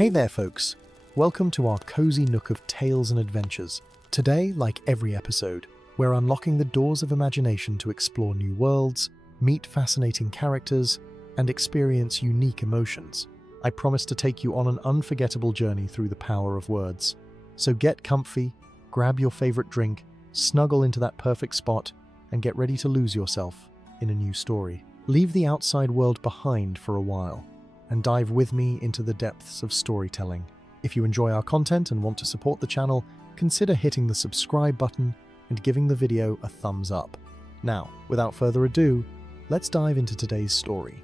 Hey there folks, welcome to our cozy nook of tales and adventures. Today, like every episode, we're unlocking the doors of imagination to explore new worlds, meet fascinating characters, and experience unique emotions. I promise to take you on an unforgettable journey through the power of words. So get comfy, grab your favorite drink, snuggle into that perfect spot, and get ready to lose yourself in a new story. Leave the outside world behind for a while and dive with me into the depths of storytelling. If you enjoy our content and want to support the channel, consider hitting the subscribe button and giving the video a thumbs up. Now, without further ado, let's dive into today's story.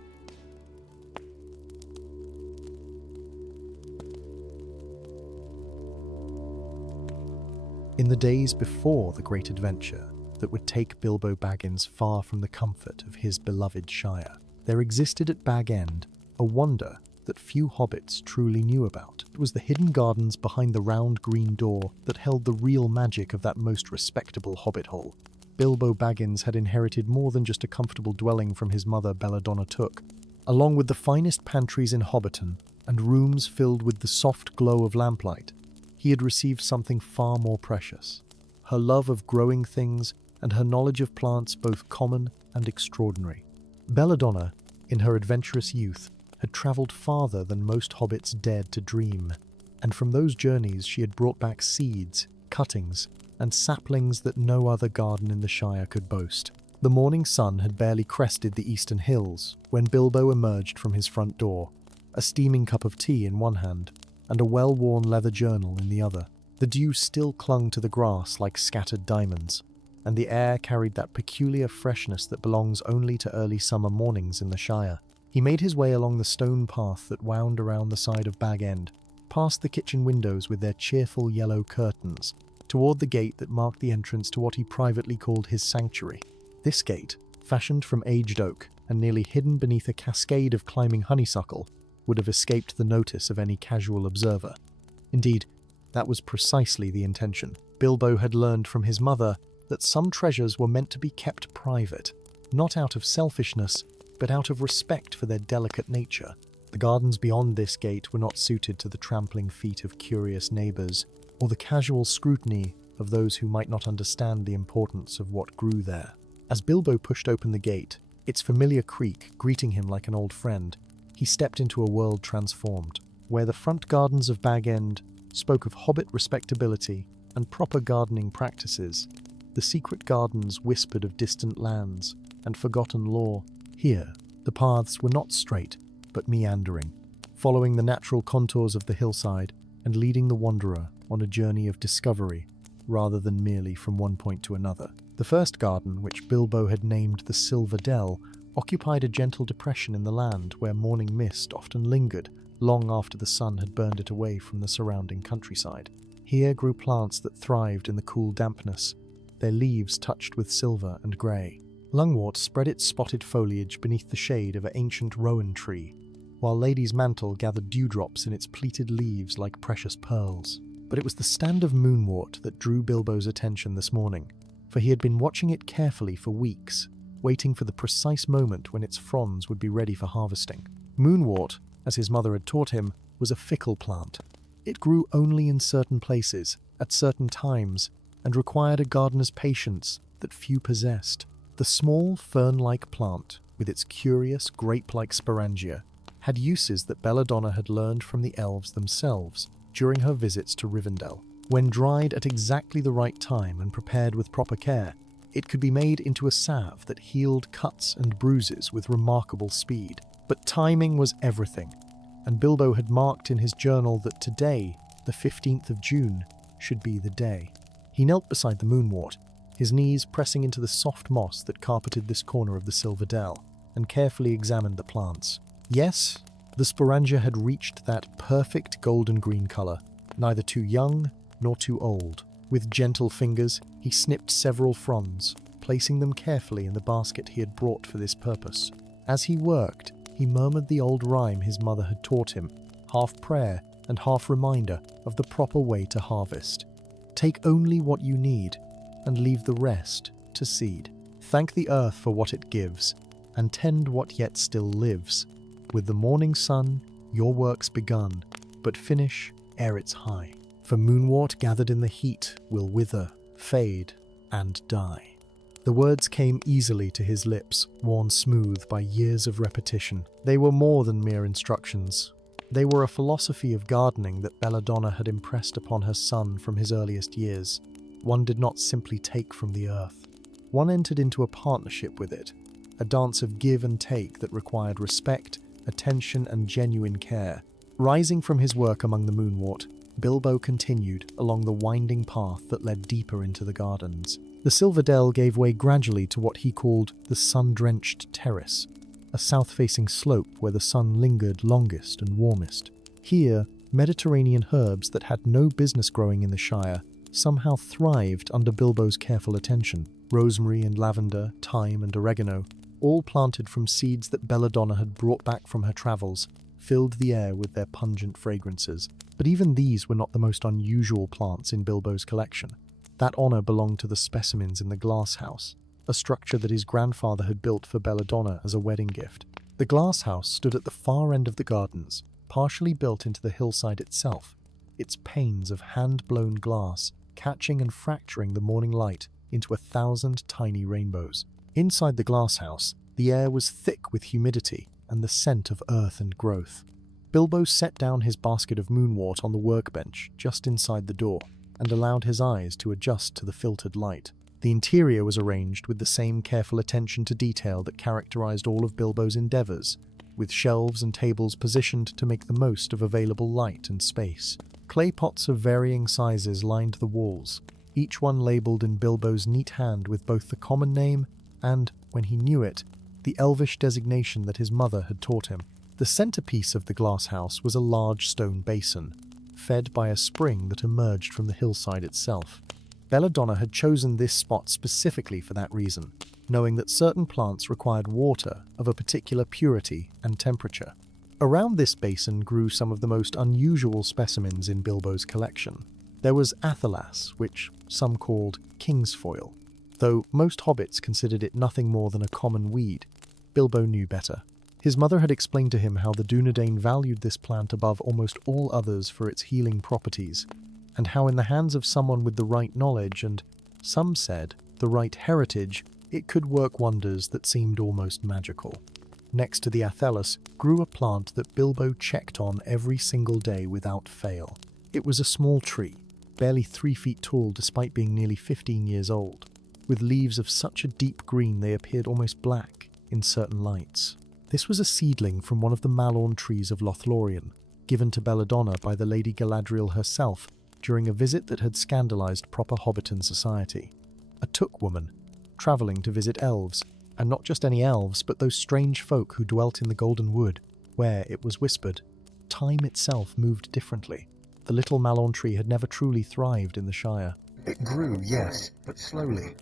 In the days before the great adventure that would take Bilbo Baggins far from the comfort of his beloved Shire, there existed at Bag End a wonder that few hobbits truly knew about. It was the hidden gardens behind the round green door that held the real magic of that most respectable hobbit hole. Bilbo Baggins had inherited more than just a comfortable dwelling from his mother Belladonna Took. Along with the finest pantries in Hobbiton and rooms filled with the soft glow of lamplight, he had received something far more precious: her love of growing things and her knowledge of plants both common and extraordinary. Belladonna, in her adventurous youth, had travelled farther than most hobbits dared to dream, and from those journeys she had brought back seeds, cuttings, and saplings that no other garden in the Shire could boast. The morning sun had barely crested the eastern hills when Bilbo emerged from his front door, a steaming cup of tea in one hand and a well-worn leather journal in the other. The dew still clung to the grass like scattered diamonds, and the air carried that peculiar freshness that belongs only to early summer mornings in the Shire. He made his way along the stone path that wound around the side of Bag End, past the kitchen windows with their cheerful yellow curtains, toward the gate that marked the entrance to what he privately called his sanctuary. This gate, fashioned from aged oak and nearly hidden beneath a cascade of climbing honeysuckle, would have escaped the notice of any casual observer. Indeed, that was precisely the intention. Bilbo had learned from his mother that some treasures were meant to be kept private, not out of selfishness, but out of respect for their delicate nature. The gardens beyond this gate were not suited to the trampling feet of curious neighbours, or the casual scrutiny of those who might not understand the importance of what grew there. As Bilbo pushed open the gate, its familiar creak greeting him like an old friend, he stepped into a world transformed, where the front gardens of Bag End spoke of hobbit respectability and proper gardening practices. The secret gardens whispered of distant lands and forgotten lore. Here, the paths were not straight, but meandering, following the natural contours of the hillside and leading the wanderer on a journey of discovery rather than merely from one point to another. The first garden, which Bilbo had named the Silver Dell, occupied a gentle depression in the land where morning mist often lingered long after the sun had burned it away from the surrounding countryside. Here grew plants that thrived in the cool dampness, their leaves touched with silver and grey. Lungwort spread its spotted foliage beneath the shade of an ancient rowan tree, while Lady's Mantle gathered dewdrops in its pleated leaves like precious pearls. But it was the stand of moonwort that drew Bilbo's attention this morning, for he had been watching it carefully for weeks, waiting for the precise moment when its fronds would be ready for harvesting. Moonwort, as his mother had taught him, was a fickle plant. It grew only in certain places, at certain times, and required a gardener's patience that few possessed. The small fern-like plant, with its curious grape-like sporangia, had uses that Belladonna had learned from the elves themselves during her visits to Rivendell. When dried at exactly the right time and prepared with proper care, it could be made into a salve that healed cuts and bruises with remarkable speed. But timing was everything, and Bilbo had marked in his journal that today, the 15th of June, should be the day. He knelt beside the moonwort, his knees pressing into the soft moss that carpeted this corner of the Silver Dell, and carefully examined the plants. Yes, the sporangia had reached that perfect golden green colour, neither too young nor too old. With gentle fingers, he snipped several fronds, placing them carefully in the basket he had brought for this purpose. As he worked, he murmured the old rhyme his mother had taught him, half prayer and half reminder of the proper way to harvest. Take only what you need, and leave the rest to seed. Thank the earth for what it gives, and tend what yet still lives. With the morning sun, your work's begun, but finish ere it's high. For moonwort gathered in the heat will wither, fade, and die. The words came easily to his lips, worn smooth by years of repetition. They were more than mere instructions. They were a philosophy of gardening that Belladonna had impressed upon her son from his earliest years. One did not simply take from the earth. One entered into a partnership with it, a dance of give and take that required respect, attention, and genuine care. Rising from his work among the moonwort, Bilbo continued along the winding path that led deeper into the gardens. The Silverdell gave way gradually to what he called the sun-drenched terrace, a south-facing slope where the sun lingered longest and warmest. Here, Mediterranean herbs that had no business growing in the Shire somehow thrived under Bilbo's careful attention. Rosemary and lavender, thyme and oregano, all planted from seeds that Belladonna had brought back from her travels, filled the air with their pungent fragrances. But even these were not the most unusual plants in Bilbo's collection. That honor belonged to the specimens in the glass house, a structure that his grandfather had built for Belladonna as a wedding gift. The glass house stood at the far end of the gardens, partially built into the hillside itself, its panes of hand-blown glass catching and fracturing the morning light into 1,000 tiny rainbows. Inside the glass house, the air was thick with humidity and the scent of earth and growth. Bilbo set down his basket of moonwort on the workbench just inside the door and allowed his eyes to adjust to the filtered light. The interior was arranged with the same careful attention to detail that characterized all of Bilbo's endeavors, with shelves and tables positioned to make the most of available light and space. Clay pots of varying sizes lined the walls, each one labeled in Bilbo's neat hand with both the common name and, when he knew it, the Elvish designation that his mother had taught him. The centerpiece of the glass house was a large stone basin, fed by a spring that emerged from the hillside itself. Belladonna had chosen this spot specifically for that reason, knowing that certain plants required water of a particular purity and temperature. Around this basin grew some of the most unusual specimens in Bilbo's collection. There was athelas, which some called kingsfoil. Though most hobbits considered it nothing more than a common weed, Bilbo knew better. His mother had explained to him how the Dunedain valued this plant above almost all others for its healing properties, and how in the hands of someone with the right knowledge and, some said, the right heritage, it could work wonders that seemed almost magical. Next to the athelas grew a plant that Bilbo checked on every single day without fail. It was a small tree, barely 3 feet tall despite being nearly 15 years old, with leaves of such a deep green they appeared almost black in certain lights. This was a seedling from one of the Malorn trees of Lothlorien, given to Belladonna by the Lady Galadriel herself during a visit that had scandalized proper Hobbiton society. A Took woman, traveling to visit elves, and not just any elves, but those strange folk who dwelt in the Golden Wood, where, it was whispered, time itself moved differently. The little Malorn tree had never truly thrived in the Shire. It grew, yes, but slowly,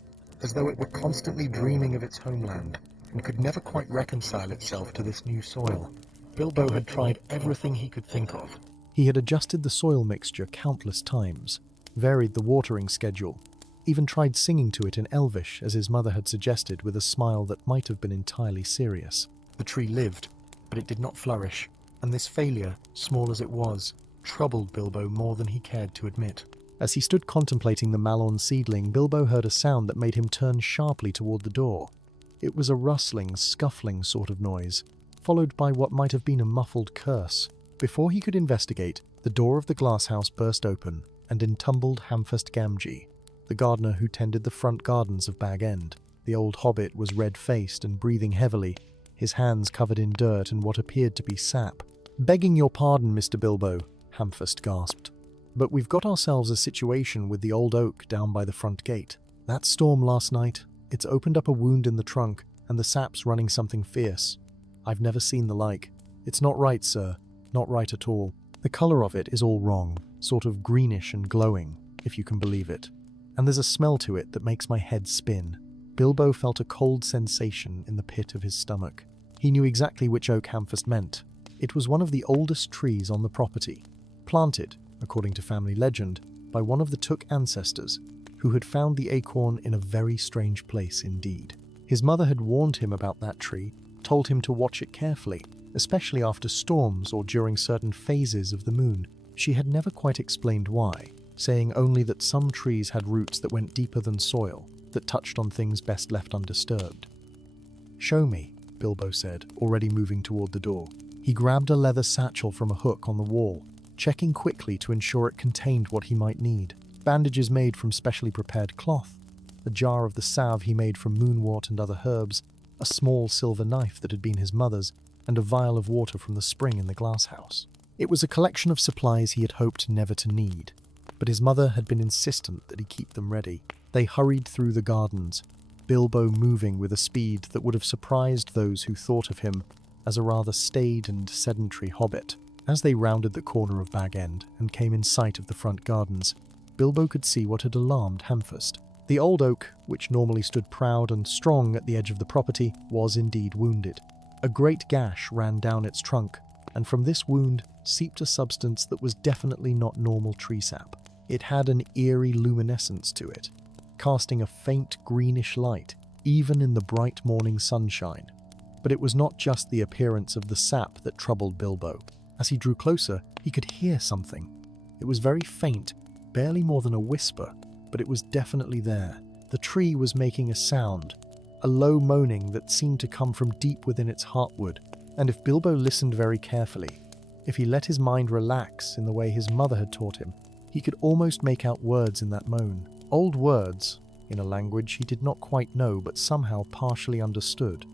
as though it were constantly dreaming of its homeland, and could never quite reconcile itself to this new soil. Bilbo had tried everything he could think of. He had adjusted the soil mixture countless times, varied the watering schedule, even tried singing to it in Elvish, as his mother had suggested, with a smile that might have been entirely serious. The tree lived, but it did not flourish, and this failure, small as it was, troubled Bilbo more than he cared to admit. As he stood contemplating the Malorn seedling, Bilbo heard a sound that made him turn sharply toward the door. It was a rustling, scuffling sort of noise, followed by what might have been a muffled curse. Before he could investigate, the door of the glasshouse burst open, and in tumbled Hamfast Gamgee, the gardener who tended the front gardens of Bag End. The old hobbit was red-faced and breathing heavily, his hands covered in dirt and what appeared to be sap. "Begging your pardon, Mr. Bilbo," Hamfast gasped, "but we've got ourselves a situation with the old oak down by the front gate. That storm last night, it's opened up a wound in the trunk, and the sap's running something fierce. I've never seen the like. It's not right, sir. Not right at all. The colour of it is all wrong, sort of greenish and glowing, if you can believe it. And there's a smell to it that makes my head spin." Bilbo felt a cold sensation in the pit of his stomach. He knew exactly which oak Hamfast meant. It was one of the oldest trees on the property, planted, according to family legend, by one of the Took ancestors, who had found the acorn in a very strange place indeed. His mother had warned him about that tree, told him to watch it carefully, especially after storms or during certain phases of the moon. She had never quite explained why, saying only that some trees had roots that went deeper than soil, that touched on things best left undisturbed. "Show me," Bilbo said, already moving toward the door. He grabbed a leather satchel from a hook on the wall, checking quickly to ensure it contained what he might need. Bandages made from specially prepared cloth, a jar of the salve he made from moonwort and other herbs, a small silver knife that had been his mother's, and a vial of water from the spring in the glass house. It was a collection of supplies he had hoped never to need, but his mother had been insistent that he keep them ready. They hurried through the gardens, Bilbo moving with a speed that would have surprised those who thought of him as a rather staid and sedentary hobbit. As they rounded the corner of Bag End and came in sight of the front gardens, Bilbo could see what had alarmed Hamfast. The old oak, which normally stood proud and strong at the edge of the property, was indeed wounded. A great gash ran down its trunk, and from this wound seeped a substance that was definitely not normal tree sap. It had an eerie luminescence to it, casting a faint greenish light, even in the bright morning sunshine. But it was not just the appearance of the sap that troubled Bilbo. As he drew closer, he could hear something. It was very faint, barely more than a whisper, but it was definitely there. The tree was making a sound, a low moaning that seemed to come from deep within its heartwood, and if Bilbo listened very carefully, if he let his mind relax in the way his mother had taught him, he could almost make out words in that moan. Old words, in a language he did not quite know but somehow partially understood.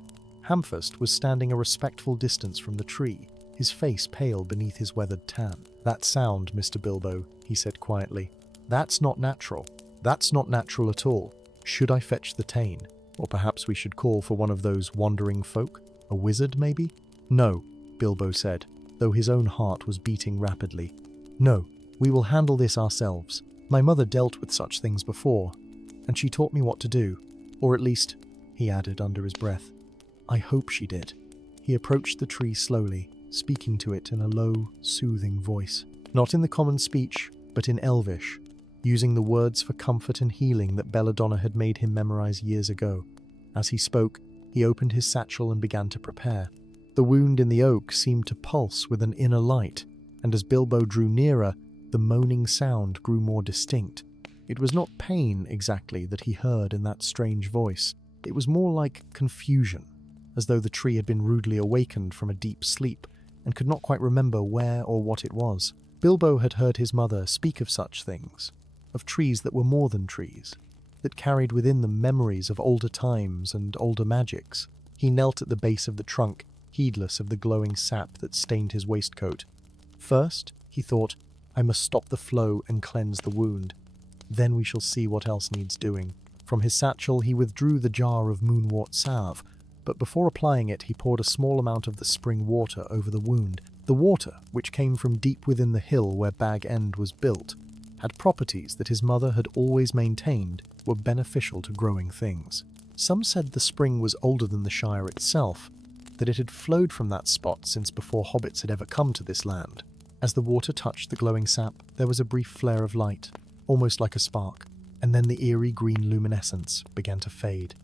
Hamfast was standing a respectful distance from the tree, his face pale beneath his weathered tan. "That sound, Mr. Bilbo," he said quietly. "That's not natural. That's not natural at all. Should I fetch the Tane? Or perhaps we should call for one of those wandering folk? A wizard, maybe?" "No," Bilbo said, though his own heart was beating rapidly. "No, we will handle this ourselves. My mother dealt with such things before, and she taught me what to do. Or at least," he added under his breath, "I hope she did." He approached the tree slowly, speaking to it in a low, soothing voice. Not in the common speech, but in Elvish, using the words for comfort and healing that Belladonna had made him memorize years ago. As he spoke, he opened his satchel and began to prepare. The wound in the oak seemed to pulse with an inner light, and as Bilbo drew nearer, the moaning sound grew more distinct. It was not pain exactly that he heard in that strange voice. It was more like confusion, as though the tree had been rudely awakened from a deep sleep and could not quite remember where or what it was. Bilbo had heard his mother speak of such things, of trees that were more than trees, that carried within them memories of older times and older magics. He knelt at the base of the trunk, heedless of the glowing sap that stained his waistcoat. First, he thought, I must stop the flow and cleanse the wound. Then we shall see what else needs doing. From his satchel he withdrew the jar of moonwort salve, but before applying it he poured a small amount of the spring water over the wound. The water, which came from deep within the hill where Bag End was built, had properties that his mother had always maintained were beneficial to growing things. Some said the spring was older than the Shire itself, that it had flowed from that spot since before hobbits had ever come to this land. As the water touched the glowing sap, there was a brief flare of light, almost like a spark, and then the eerie green luminescence began to fade.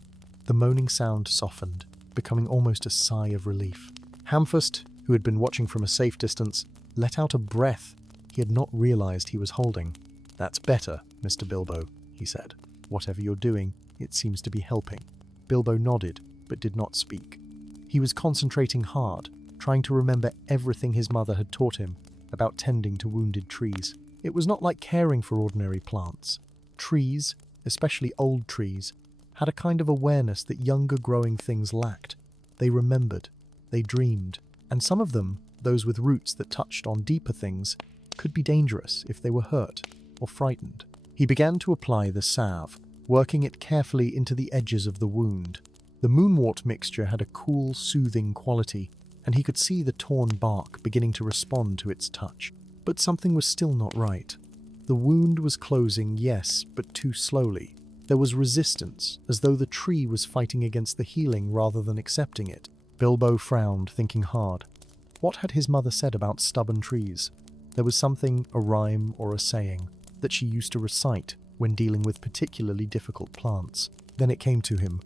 The moaning sound softened, becoming almost a sigh of relief. Hamfast, who had been watching from a safe distance, let out a breath he had not realized he was holding. "That's better, Mr. Bilbo," he said. "Whatever you're doing, it seems to be helping." Bilbo nodded, but did not speak. He was concentrating hard, trying to remember everything his mother had taught him about tending to wounded trees. It was not like caring for ordinary plants. Trees, especially old trees, had a kind of awareness that younger growing things lacked. They remembered, they dreamed, and some of them, those with roots that touched on deeper things, could be dangerous if they were hurt or frightened. He began to apply the salve, working it carefully into the edges of the wound. The moonwort mixture had a cool, soothing quality, and he could see the torn bark beginning to respond to its touch. But something was still not right. The wound was closing, yes, but too slowly. There was resistance, as though the tree was fighting against the healing rather than accepting it. Bilbo frowned, thinking hard. What had his mother said about stubborn trees? There was something, a rhyme or a saying, that she used to recite when dealing with particularly difficult plants. Then it came to him.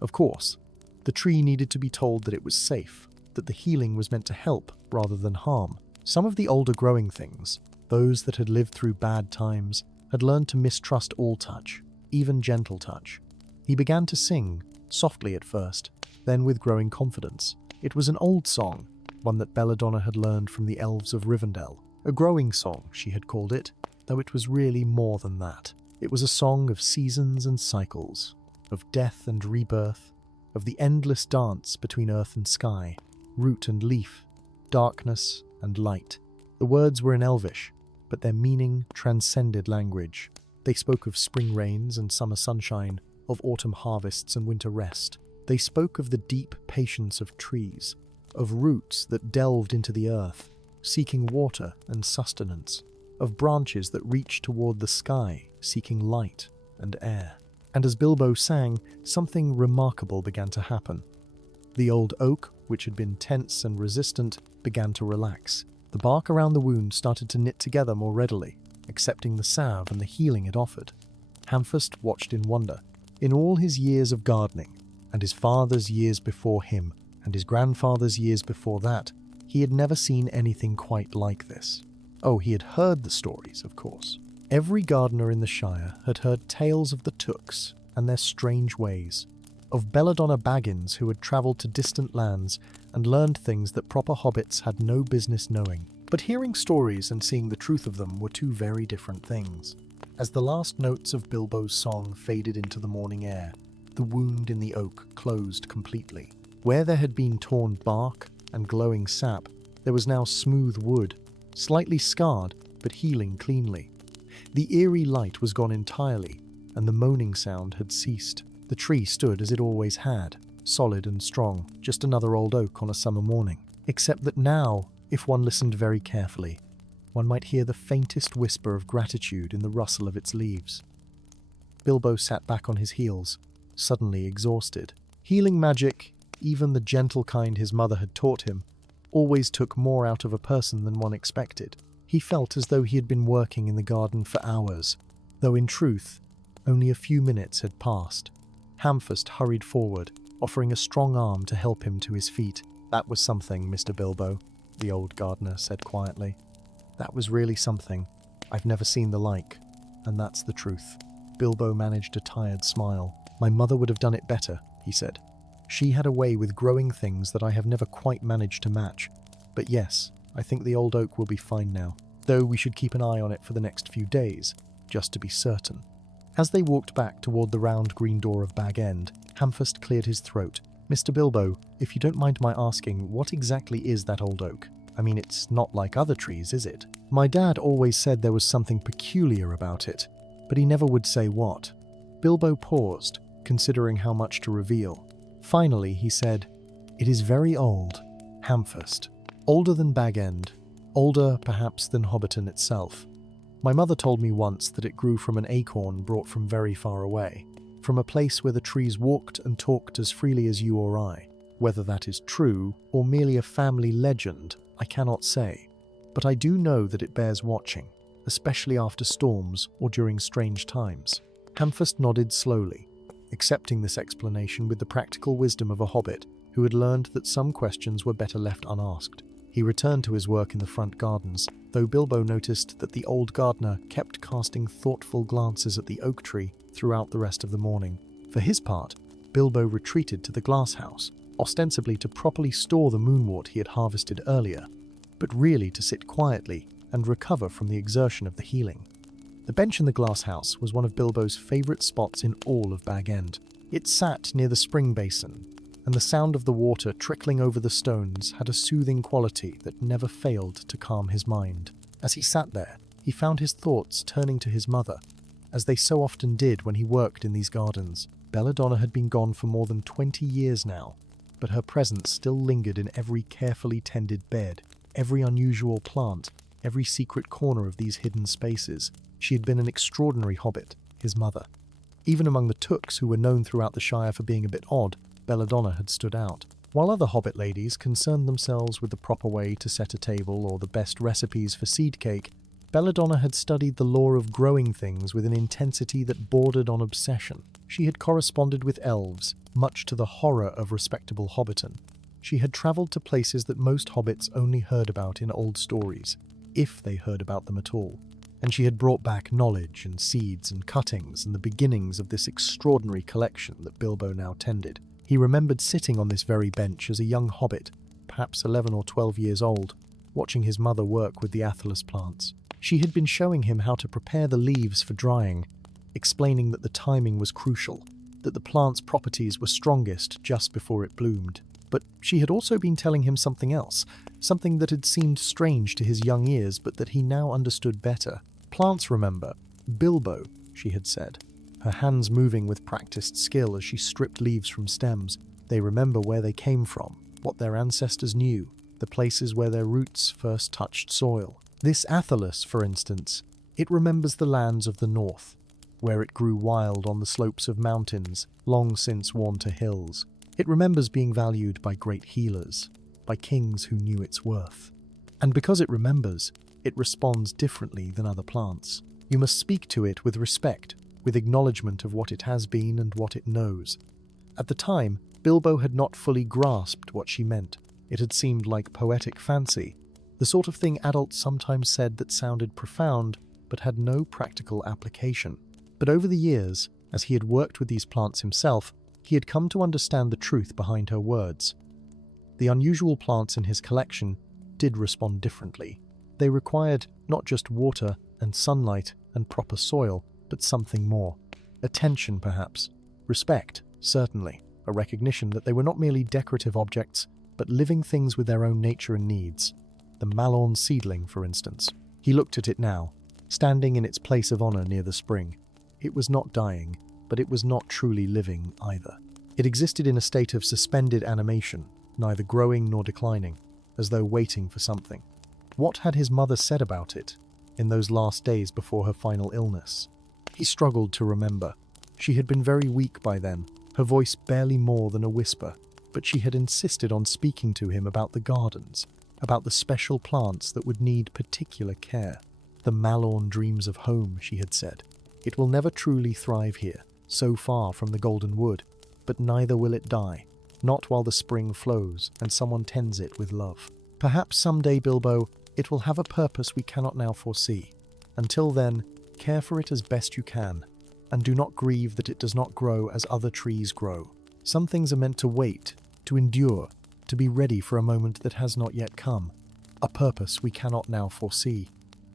Of course, the tree needed to be told that it was safe, that the healing was meant to help rather than harm. Some of the older growing things, those that had lived through bad times, had learned to mistrust all touch, even gentle touch. He began to sing, softly at first, then with growing confidence. It was an old song, one that Belladonna had learned from the Elves of Rivendell. A growing song, she had called it, though it was really more than that. It was a song of seasons and cycles, of death and rebirth, of the endless dance between earth and sky, root and leaf, darkness and light. The words were in Elvish, but their meaning transcended language. They spoke of spring rains and summer sunshine, of autumn harvests and winter rest. They spoke of the deep patience of trees, of roots that delved into the earth, seeking water and sustenance, of branches that reached toward the sky, seeking light and air. And as Bilbo sang, something remarkable began to happen. The old oak, which had been tense and resistant, began to relax. The bark around the wound started to knit together more readily, accepting the salve and the healing it offered. Hamfast watched in wonder. In all his years of gardening, and his father's years before him, and his grandfather's years before that, he had never seen anything quite like this. Oh, he had heard the stories, of course. Every gardener in the Shire had heard tales of the Tooks and their strange ways, of Belladonna Baggins who had travelled to distant lands and learned things that proper hobbits had no business knowing. But hearing stories and seeing the truth of them were two very different things. As the last notes of Bilbo's song faded into the morning air, the wound in the oak closed completely. Where there had been torn bark and glowing sap, there was now smooth wood, slightly scarred but healing cleanly. The eerie light was gone entirely, and the moaning sound had ceased. The tree stood as it always had, solid and strong, just another old oak on a summer morning. Except that now, if one listened very carefully, one might hear the faintest whisper of gratitude in the rustle of its leaves. Bilbo sat back on his heels, suddenly exhausted. Healing magic, even the gentle kind his mother had taught him, always took more out of a person than one expected. He felt as though he had been working in the garden for hours, though in truth, only a few minutes had passed. Hamfast hurried forward, offering a strong arm to help him to his feet. "That was something, Mr. Bilbo," the old gardener said quietly. "That was really something. I've never seen the like, and that's the truth." Bilbo managed a tired smile. "My mother would have done it better," he said. "She had a way with growing things that I have never quite managed to match. But yes, I think the old oak will be fine now, though we should keep an eye on it for the next few days, just to be certain." As they walked back toward the round green door of Bag End, Hamfast cleared his throat. "Mr. Bilbo, if you don't mind my asking, what exactly is that old oak? I mean, it's not like other trees, is it? My dad always said there was something peculiar about it, but he never would say what." Bilbo paused, considering how much to reveal. Finally, he said, "It is very old, Hamfast. Older than Bag End, older perhaps than Hobbiton itself. My mother told me once that it grew from an acorn brought from very far away, from a place where the trees walked and talked as freely as you or I. Whether that is true, or merely a family legend, I cannot say, but I do know that it bears watching, especially after storms or during strange times." Hamfast nodded slowly, accepting this explanation with the practical wisdom of a hobbit who had learned that some questions were better left unasked. He returned to his work in the front gardens, though Bilbo noticed that the old gardener kept casting thoughtful glances at the oak tree throughout the rest of the morning. For his part, Bilbo retreated to the glass house, ostensibly to properly store the moonwort he had harvested earlier, but really to sit quietly and recover from the exertion of the healing. The bench in the glass house was one of Bilbo's favourite spots in all of Bag End. It sat near the spring basin, and the sound of the water trickling over the stones had a soothing quality that never failed to calm his mind. As he sat there, he found his thoughts turning to his mother, as they so often did when he worked in these gardens. Belladonna had been gone for more than 20 years now, but her presence still lingered in every carefully tended bed, every unusual plant, every secret corner of these hidden spaces. She had been an extraordinary hobbit, his mother. Even among the Tooks, who were known throughout the Shire for being a bit odd, Belladonna had stood out. While other hobbit ladies concerned themselves with the proper way to set a table or the best recipes for seed cake, Belladonna had studied the lore of growing things with an intensity that bordered on obsession. She had corresponded with elves, much to the horror of respectable Hobbiton. She had travelled to places that most hobbits only heard about in old stories. if they heard about them at all. And she had brought back knowledge and seeds and cuttings and the beginnings of this extraordinary collection that Bilbo now tended. He remembered sitting on this very bench as a young hobbit, perhaps 11 or 12 years old, watching his mother work with the athelas plants. She had been showing him how to prepare the leaves for drying, explaining that the timing was crucial, that the plant's properties were strongest just before it bloomed. But she had also been telling him something else, something that had seemed strange to his young ears but that he now understood better. Plants remember. Bilbo, she had said, her hands moving with practiced skill as she stripped leaves from stems. They remember where they came from, what their ancestors knew, the places where their roots first touched soil. This athelas, for instance, it remembers the lands of the north, where it grew wild on the slopes of mountains, long since worn to hills. It remembers being valued by great healers, by kings who knew its worth. And because it remembers, it responds differently than other plants. You must speak to it with respect, with acknowledgement of what it has been and what it knows. At the time, Bilbo had not fully grasped what she meant. It had seemed like poetic fancy, the sort of thing adults sometimes said that sounded profound but had no practical application. But over the years, as he had worked with these plants himself, he had come to understand the truth behind her words. The unusual plants in his collection did respond differently. They required not just water and sunlight and proper soil, but something more. Attention, perhaps. Respect, certainly. A recognition that they were not merely decorative objects, but living things with their own nature and needs. The malorn seedling, for instance. He looked at it now, standing in its place of honor near the spring. It was not dying, but it was not truly living either. It existed in a state of suspended animation, neither growing nor declining, as though waiting for something. What had his mother said about it in those last days before her final illness? He struggled to remember. She had been very weak by then, her voice barely more than a whisper, but she had insisted on speaking to him about the gardens, about the special plants that would need particular care. The malorn dreams of home, she had said. It will never truly thrive here, so far from the golden wood, but neither will it die, not while the spring flows and someone tends it with love. Perhaps someday, Bilbo, it will have a purpose we cannot now foresee. Until then, care for it as best you can, and do not grieve that it does not grow as other trees grow. Some things are meant to wait, to endure, to be ready for a moment that has not yet come, a purpose we cannot now foresee.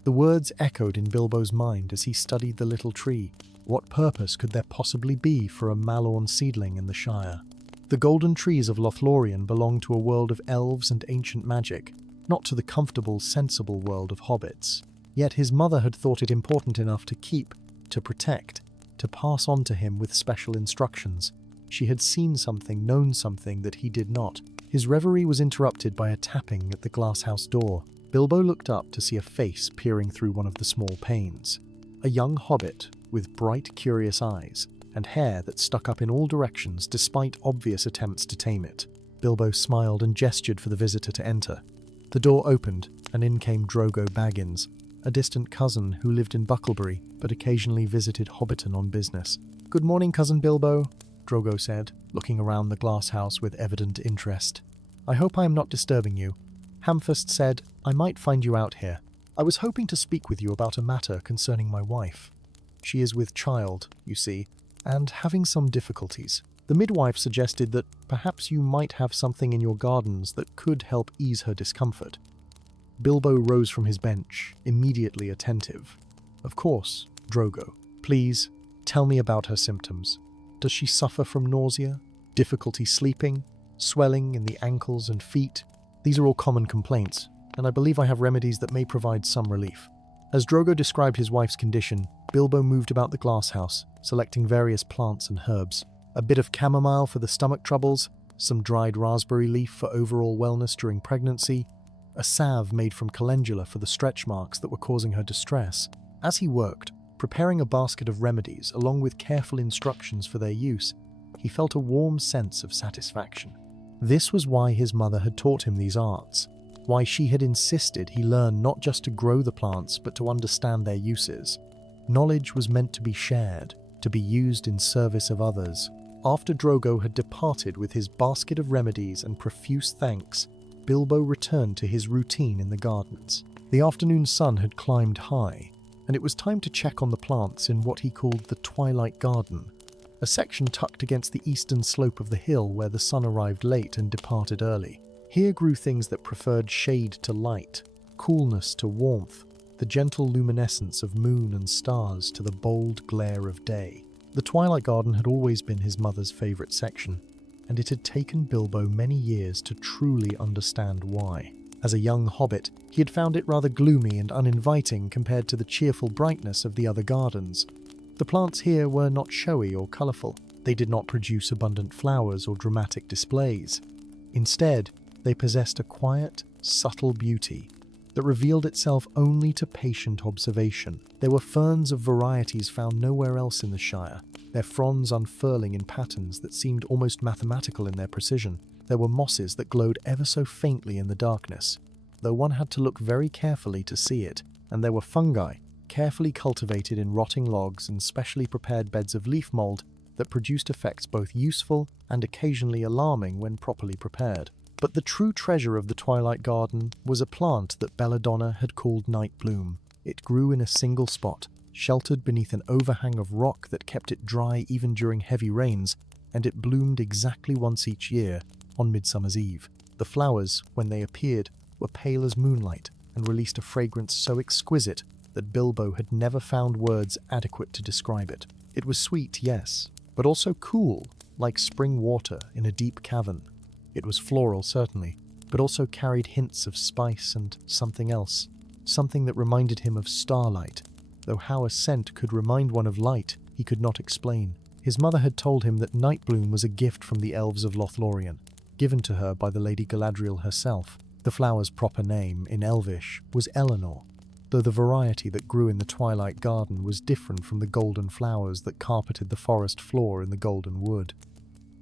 The words echoed in Bilbo's mind as he studied the little tree. What purpose could there possibly be for a malorn seedling in the Shire? The golden trees of Lothlorien belong to a world of elves and ancient magic, not to the comfortable, sensible world of hobbits. Yet his mother had thought it important enough to keep, to protect, to pass on to him with special instructions. She had seen something, known something that he did not. His reverie was interrupted by a tapping at the glasshouse door. Bilbo looked up to see a face peering through one of the small panes. A young hobbit with bright, curious eyes and hair that stuck up in all directions despite obvious attempts to tame it. Bilbo smiled and gestured for the visitor to enter. The door opened, and in came Drogo Baggins, a distant cousin who lived in Bucklebury but occasionally visited Hobbiton on business. "Good morning, Cousin Bilbo," Drogo said, looking around the glass house with evident interest. "I hope I am not disturbing you. Hamfast said I might find you out here. I was hoping to speak with you about a matter concerning my wife. She is with child, you see, and having some difficulties. The midwife suggested that perhaps you might have something in your gardens that could help ease her discomfort." Bilbo rose from his bench, immediately attentive. "Of course, Drogo. Please, tell me about her symptoms. Does she suffer from nausea, difficulty sleeping, swelling in the ankles and feet? These are all common complaints, and I believe I have remedies that may provide some relief." As Drogo described his wife's condition, Bilbo moved about the glasshouse, selecting various plants and herbs. A bit of chamomile for the stomach troubles, some dried raspberry leaf for overall wellness during pregnancy, a salve made from calendula for the stretch marks that were causing her distress. As he worked, preparing a basket of remedies along with careful instructions for their use, he felt a warm sense of satisfaction. This was why his mother had taught him these arts, why she had insisted he learn not just to grow the plants but to understand their uses. Knowledge was meant to be shared, to be used in service of others. After Drogo had departed with his basket of remedies and profuse thanks, Bilbo returned to his routine in the gardens. The afternoon sun had climbed high, and it was time to check on the plants in what he called the Twilight Garden, a section tucked against the eastern slope of the hill where the sun arrived late and departed early. Here grew things that preferred shade to light, coolness to warmth, the gentle luminescence of moon and stars to the bold glare of day. The Twilight Garden had always been his mother's favourite section, and it had taken Bilbo many years to truly understand why. As a young hobbit, he had found it rather gloomy and uninviting compared to the cheerful brightness of the other gardens. The plants here were not showy or colourful. They did not produce abundant flowers or dramatic displays. Instead, they possessed a quiet, subtle beauty that revealed itself only to patient observation. There were ferns of varieties found nowhere else in the Shire, their fronds unfurling in patterns that seemed almost mathematical in their precision. There were mosses that glowed ever so faintly in the darkness, though one had to look very carefully to see it, and there were fungi, carefully cultivated in rotting logs and specially prepared beds of leaf mold that produced effects both useful and occasionally alarming when properly prepared. But the true treasure of the Twilight Garden was a plant that Belladonna had called nightbloom. It grew in a single spot, sheltered beneath an overhang of rock that kept it dry even during heavy rains, and it bloomed exactly once each year, on Midsummer's Eve. The flowers, when they appeared, were pale as moonlight and released a fragrance so exquisite that Bilbo had never found words adequate to describe it. It was sweet, yes, but also cool, like spring water in a deep cavern. It was floral, certainly, but also carried hints of spice and something else, something that reminded him of starlight, though how a scent could remind one of light he could not explain. His mother had told him that nightbloom was a gift from the Elves of LOTR, given to her by the Lady Galadriel herself. The flower's proper name, in Elvish, was Eleanor, though the variety that grew in the Twilight Garden was different from the golden flowers that carpeted the forest floor in the Golden Wood.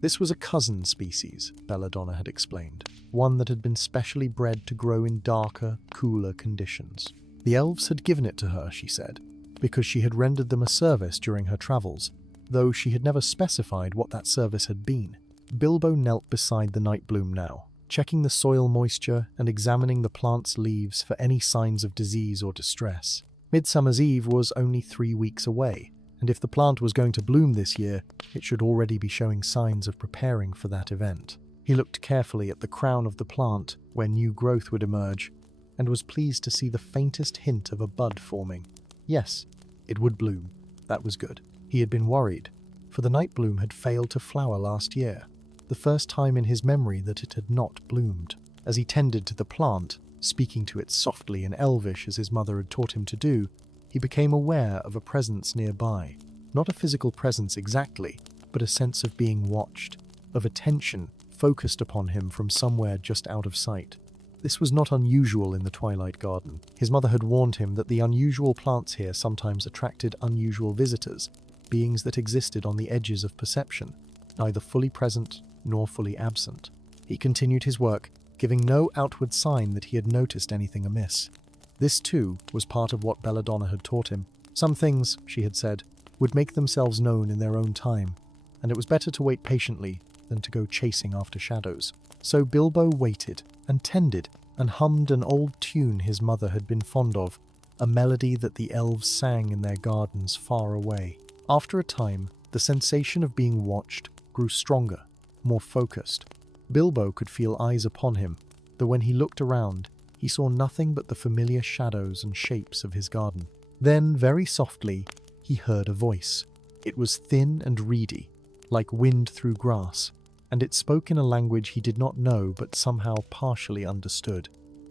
This was a cousin species, Belladonna had explained, one that had been specially bred to grow in darker, cooler conditions. The elves had given it to her, she said, because she had rendered them a service during her travels, though she had never specified what that service had been. Bilbo knelt beside the nightbloom now, checking the soil moisture and examining the plant's leaves for any signs of disease or distress. Midsummer's Eve was only 3 weeks away, and if the plant was going to bloom this year, it should already be showing signs of preparing for that event. He looked carefully at the crown of the plant, where new growth would emerge, and was pleased to see the faintest hint of a bud forming. Yes, it would bloom. That was good. He had been worried, for the nightbloom had failed to flower last year, the first time in his memory that it had not bloomed. As he tended to the plant, speaking to it softly in Elvish as his mother had taught him to do, he became aware of a presence nearby. Not a physical presence exactly, but a sense of being watched, of attention focused upon him from somewhere just out of sight. This was not unusual in the Twilight Garden. His mother had warned him that the unusual plants here sometimes attracted unusual visitors, beings that existed on the edges of perception, neither fully present nor fully absent. He continued his work, giving no outward sign that he had noticed anything amiss. This, too, was part of what Belladonna had taught him. Some things, she had said, would make themselves known in their own time, and it was better to wait patiently than to go chasing after shadows. So Bilbo waited and tended and hummed an old tune his mother had been fond of, a melody that the elves sang in their gardens far away. After a time, the sensation of being watched grew stronger, more focused. Bilbo could feel eyes upon him, though when he looked around, he saw nothing but the familiar shadows and shapes of his garden. Then, very softly, he heard a voice. It was thin and reedy, like wind through grass, and it spoke in a language he did not know but somehow partially understood.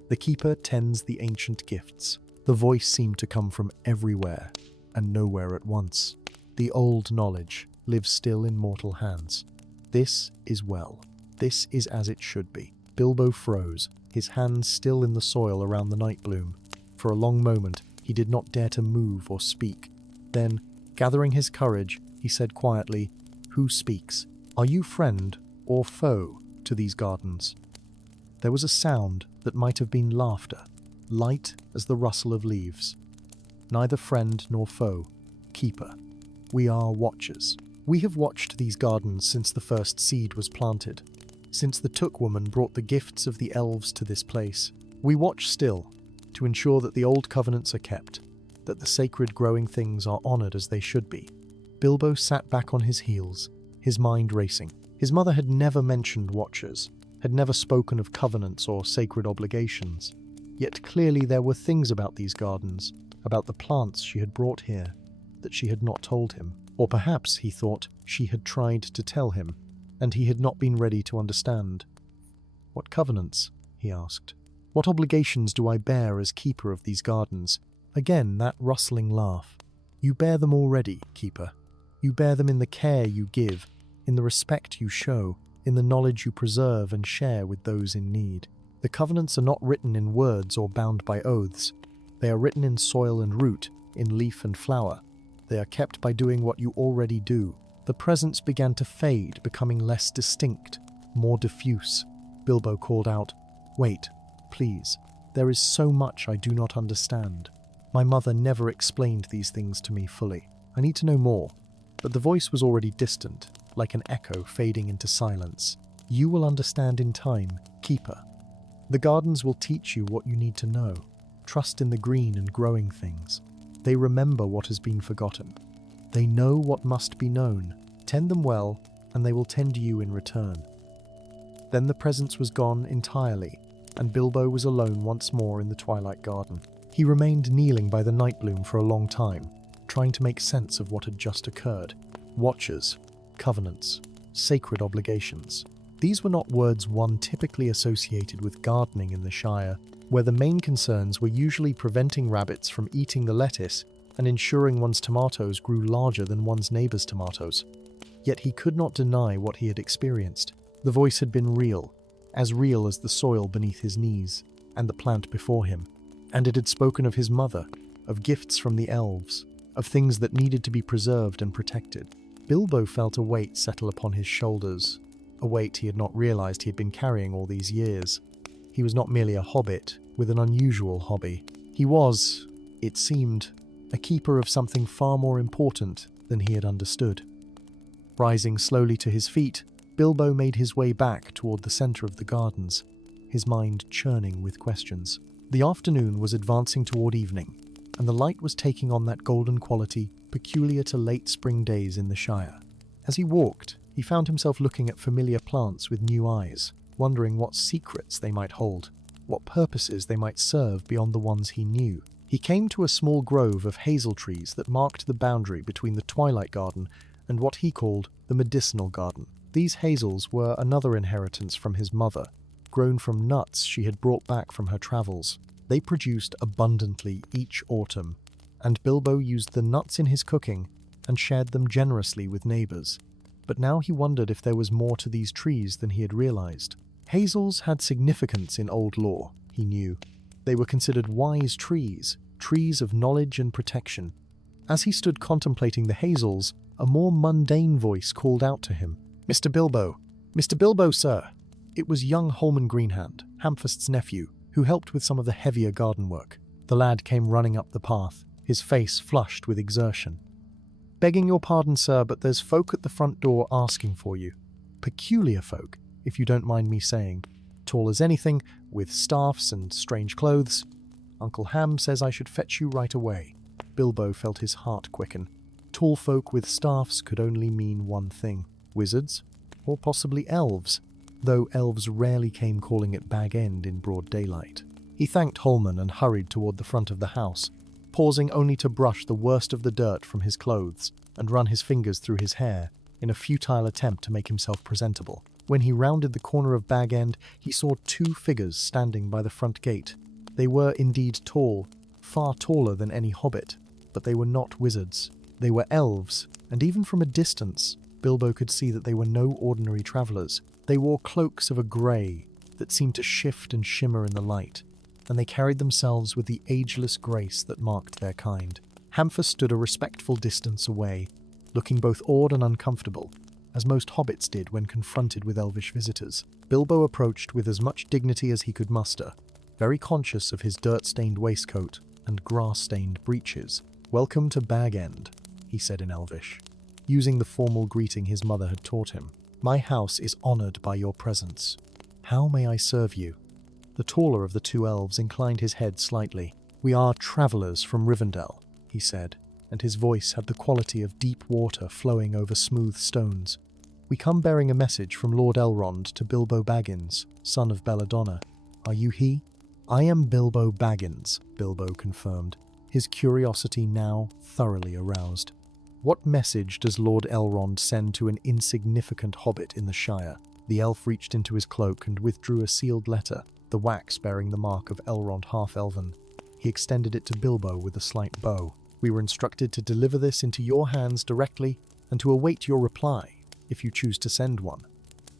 The keeper tends the ancient gifts. The voice seemed to come from everywhere, and nowhere at once. The old knowledge lives still in mortal hands. This is well. This is as it should be. Bilbo froze, his hands still in the soil around the nightbloom. For a long moment, he did not dare to move or speak. Then, gathering his courage, he said quietly, "Who speaks? Are you friend or foe to these gardens?" There was a sound that might have been laughter, light as the rustle of leaves. Neither friend nor foe, keeper. We are watchers. We have watched these gardens since the first seed was planted, since the Took woman brought the gifts of the elves to this place. We watch still, to ensure that the old covenants are kept, that the sacred growing things are honored as they should be. Bilbo sat back on his heels, his mind racing. His mother had never mentioned watchers, had never spoken of covenants or sacred obligations. Yet clearly there were things about these gardens, about the plants she had brought here, that she had not told him. Or perhaps, he thought, she had tried to tell him, and he had not been ready to understand. "What covenants?" he asked. "What obligations do I bear as keeper of these gardens?" Again that rustling laugh. "You bear them already, keeper. You bear them in the care you give, in the respect you show, in the knowledge you preserve and share with those in need. The covenants are not written in words or bound by oaths. They are written in soil and root, in leaf and flower. They are kept by doing what you already do." The presence began to fade, becoming less distinct, more diffuse. Bilbo called out, "Wait, please. There is so much I do not understand. My mother never explained these things to me fully. I need to know more." But the voice was already distant, like an echo fading into silence. "You will understand in time, keeper. The gardens will teach you what you need to know. Trust in the green and growing things. They remember what has been forgotten. They know what must be known. Tend them well, and they will tend you in return." Then the presence was gone entirely, and Bilbo was alone once more in the Twilight Garden. He remained kneeling by the nightbloom for a long time, trying to make sense of what had just occurred. Watchers, covenants, sacred obligations. These were not words one typically associated with gardening in the Shire, where the main concerns were usually preventing rabbits from eating the lettuce and ensuring one's tomatoes grew larger than one's neighbor's tomatoes. Yet he could not deny what he had experienced. The voice had been real as the soil beneath his knees and the plant before him. And it had spoken of his mother, of gifts from the Elves, of things that needed to be preserved and protected. Bilbo felt a weight settle upon his shoulders, a weight he had not realized he had been carrying all these years. He was not merely a hobbit with an unusual hobby. He was, it seemed, a keeper of something far more important than he had understood. Rising slowly to his feet, Bilbo made his way back toward the center of the gardens, his mind churning with questions. The afternoon was advancing toward evening, and the light was taking on that golden quality peculiar to late spring days in the Shire. As he walked, he found himself looking at familiar plants with new eyes, wondering what secrets they might hold, what purposes they might serve beyond the ones he knew. He came to a small grove of hazel trees that marked the boundary between the Twilight Garden and what he called the Medicinal Garden. These hazels were another inheritance from his mother, grown from nuts she had brought back from her travels. They produced abundantly each autumn, and Bilbo used the nuts in his cooking and shared them generously with neighbors. But now he wondered if there was more to these trees than he had realized. Hazels had significance in old lore, he knew. They were considered wise trees, trees of knowledge and protection. As he stood contemplating the hazels, a more mundane voice called out to him, "Mr. Bilbo! Mr. Bilbo, sir!" It was young Holman Greenhand, Hamfast's nephew, who helped with some of the heavier garden work. The lad came running up the path, his face flushed with exertion. "Begging your pardon, sir, but there's folk at the front door asking for you. Peculiar folk, if you don't mind me saying. Tall as anything, with staffs and strange clothes. Uncle Ham says I should fetch you right away." Bilbo felt his heart quicken. Tall folk with staffs could only mean one thing: wizards, or possibly elves, though elves rarely came calling at Bag End in broad daylight. He thanked Holman and hurried toward the front of the house, pausing only to brush the worst of the dirt from his clothes and run his fingers through his hair in a futile attempt to make himself presentable. When he rounded the corner of Bag End, he saw two figures standing by the front gate. They were indeed tall, far taller than any hobbit, but they were not wizards. They were elves, and even from a distance, Bilbo could see that they were no ordinary travelers. They wore cloaks of a grey that seemed to shift and shimmer in the light, and they carried themselves with the ageless grace that marked their kind. Hamfast stood a respectful distance away, looking both awed and uncomfortable, as most hobbits did when confronted with elvish visitors. Bilbo approached with as much dignity as he could muster, very conscious of his dirt-stained waistcoat and grass-stained breeches. "Welcome to Bag End," he said in Elvish, using the formal greeting his mother had taught him. "My house is honored by your presence. How may I serve you?" The taller of the two elves inclined his head slightly. "We are travelers from Rivendell," he said, and his voice had the quality of deep water flowing over smooth stones. "We come bearing a message from Lord Elrond to Bilbo Baggins, son of Belladonna. Are you he?" "I am Bilbo Baggins," Bilbo confirmed, his curiosity now thoroughly aroused. "What message does Lord Elrond send to an insignificant hobbit in the Shire?" The elf reached into his cloak and withdrew a sealed letter, the wax bearing the mark of Elrond half-elven. He extended it to Bilbo with a slight bow. "We were instructed to deliver this into your hands directly and to await your reply, if you choose to send one.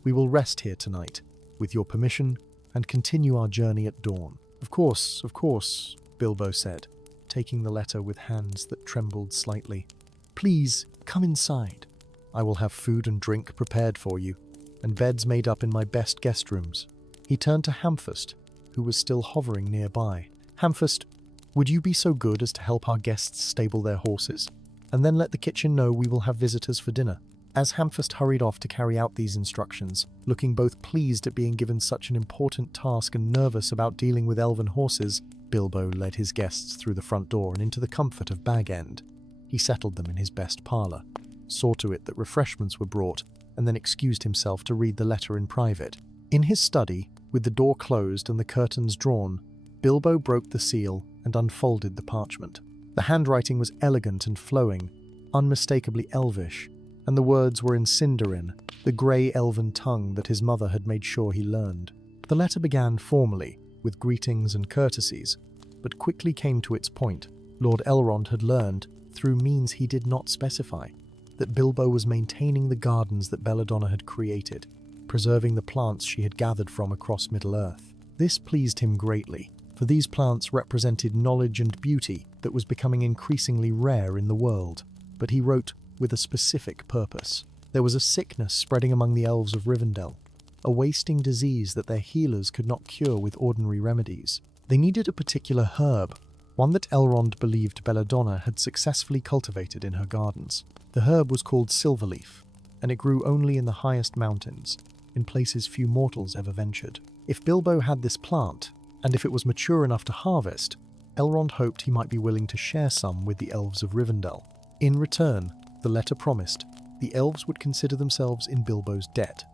We will rest here tonight, with your permission, and continue our journey at dawn." Of course," Bilbo said, taking the letter with hands that trembled slightly. "Please, come inside. I will have food and drink prepared for you, and beds made up in my best guest rooms." He turned to Hamfast, who was still hovering nearby. "Hamfast, would you be so good as to help our guests stable their horses, and then let the kitchen know we will have visitors for dinner?" As Hamfast hurried off to carry out these instructions, looking both pleased at being given such an important task and nervous about dealing with elven horses, Bilbo led his guests through the front door and into the comfort of Bag End. He settled them in his best parlour, saw to it that refreshments were brought, and then excused himself to read the letter in private. In his study, with the door closed and the curtains drawn, Bilbo broke the seal and unfolded the parchment. The handwriting was elegant and flowing, unmistakably elvish, and the words were in Sindarin, the grey elven tongue that his mother had made sure he learned. The letter began formally, with greetings and courtesies, but quickly came to its point. Lord Elrond had learned, through means he did not specify, that Bilbo was maintaining the gardens that Belladonna had created, preserving the plants she had gathered from across Middle-earth. This pleased him greatly, for these plants represented knowledge and beauty that was becoming increasingly rare in the world. But he wrote with a specific purpose. There was a sickness spreading among the elves of Rivendell, a wasting disease that their healers could not cure with ordinary remedies. They needed a particular herb, one that Elrond believed Belladonna had successfully cultivated in her gardens. The herb was called Silverleaf, and it grew only in the highest mountains, in places few mortals ever ventured. If Bilbo had this plant, and if it was mature enough to harvest, Elrond hoped he might be willing to share some with the elves of Rivendell. In return, the letter promised, the elves would consider themselves in Bilbo's debt,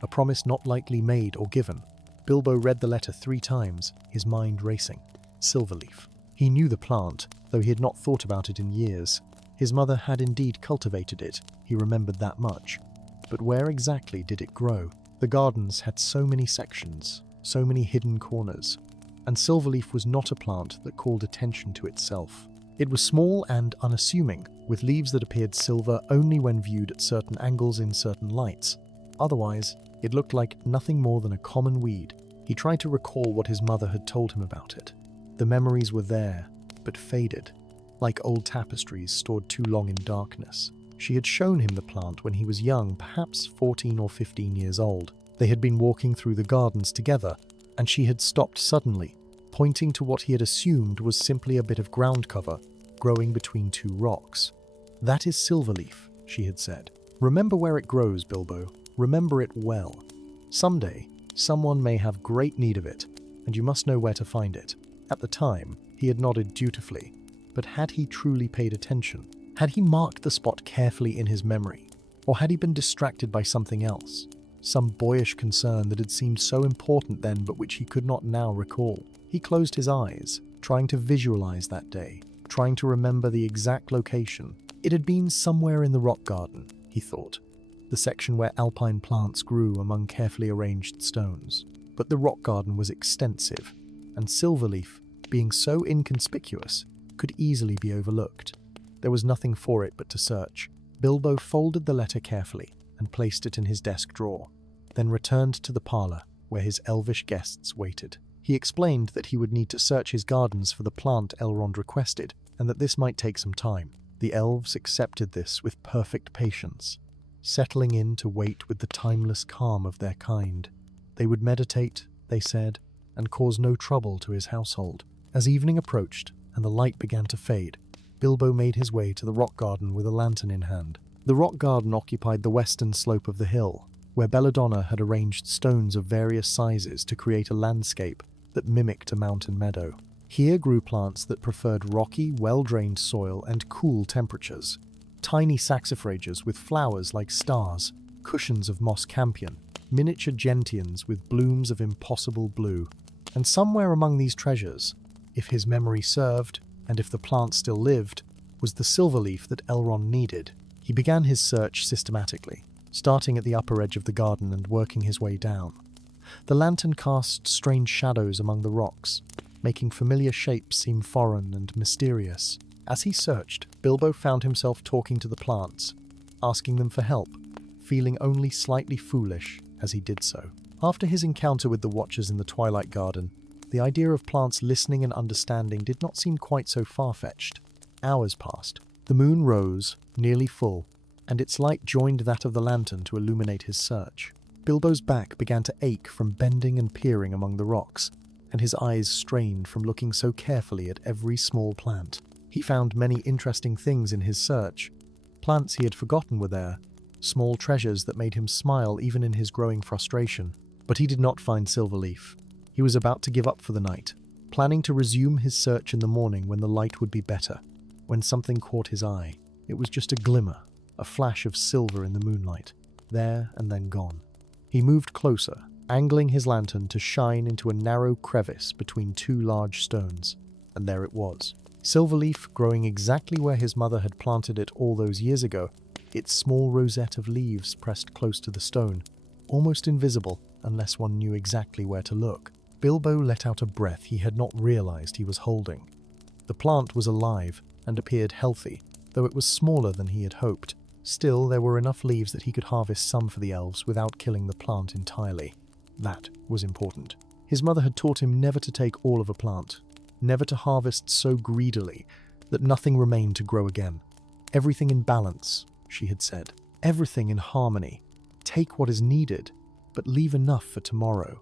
a promise not likely made or given. Bilbo read the letter 3 times, his mind racing. Silverleaf. He knew the plant, though he had not thought about it in years. His mother had indeed cultivated it, he remembered that much. But where exactly did it grow? The gardens had so many sections, so many hidden corners, and Silverleaf was not a plant that called attention to itself. It was small and unassuming, with leaves that appeared silver only when viewed at certain angles in certain lights. Otherwise, it looked like nothing more than a common weed. He tried to recall what his mother had told him about it. The memories were there, but faded, like old tapestries stored too long in darkness. She had shown him the plant when he was young, perhaps 14 or 15 years old. They had been walking through the gardens together, and she had stopped suddenly, pointing to what he had assumed was simply a bit of ground cover, growing between 2 rocks. "That is Silverleaf," she had said. "Remember where it grows, Bilbo. Remember it well. Someday, someone may have great need of it, and you must know where to find it." At the time, he had nodded dutifully, but had he truly paid attention? Had he marked the spot carefully in his memory? Or had he been distracted by something else? Some boyish concern that had seemed so important then but which he could not now recall. He closed his eyes, trying to visualize that day, trying to remember the exact location. It had been somewhere in the rock garden, he thought, the section where alpine plants grew among carefully arranged stones. But the rock garden was extensive, and Silverleaf, being so inconspicuous, could easily be overlooked. There was nothing for it but to search. Bilbo folded the letter carefully and placed it in his desk drawer, then returned to the parlour where his elvish guests waited. He explained that he would need to search his gardens for the plant Elrond requested, and that this might take some time. The elves accepted this with perfect patience, settling in to wait with the timeless calm of their kind. They would meditate, they said, and cause no trouble to his household. As evening approached and the light began to fade, Bilbo made his way to the rock garden with a lantern in hand. The rock garden occupied the western slope of the hill, where Belladonna had arranged stones of various sizes to create a landscape that mimicked a mountain meadow. Here grew plants that preferred rocky, well-drained soil and cool temperatures. Tiny saxifrages with flowers like stars, cushions of moss campion, miniature gentians with blooms of impossible blue. And somewhere among these treasures, if his memory served, and if the plant still lived, was the silverleaf that Elrond needed. He began his search systematically, starting at the upper edge of the garden and working his way down. The lantern cast strange shadows among the rocks, making familiar shapes seem foreign and mysterious. As he searched, Bilbo found himself talking to the plants, asking them for help, feeling only slightly foolish as he did so. After his encounter with the Watchers in the Twilight Garden, the idea of plants listening and understanding did not seem quite so far-fetched. Hours passed. The moon rose, nearly full, and its light joined that of the lantern to illuminate his search. Bilbo's back began to ache from bending and peering among the rocks, and his eyes strained from looking so carefully at every small plant. He found many interesting things in his search. Plants he had forgotten were there, small treasures that made him smile even in his growing frustration. But he did not find Silverleaf. He was about to give up for the night, planning to resume his search in the morning when the light would be better, when something caught his eye. It was just a glimmer, a flash of silver in the moonlight, there and then gone. He moved closer, angling his lantern to shine into a narrow crevice between two large stones, and there it was. Silverleaf growing exactly where his mother had planted it all those years ago, its small rosette of leaves pressed close to the stone, almost invisible unless one knew exactly where to look. Bilbo let out a breath he had not realized he was holding. The plant was alive and appeared healthy, though it was smaller than he had hoped. Still, there were enough leaves that he could harvest some for the elves without killing the plant entirely. That was important. His mother had taught him never to take all of a plant, never to harvest so greedily that nothing remained to grow again. Everything in balance, she had said. Everything in harmony. Take what is needed, but leave enough for tomorrow.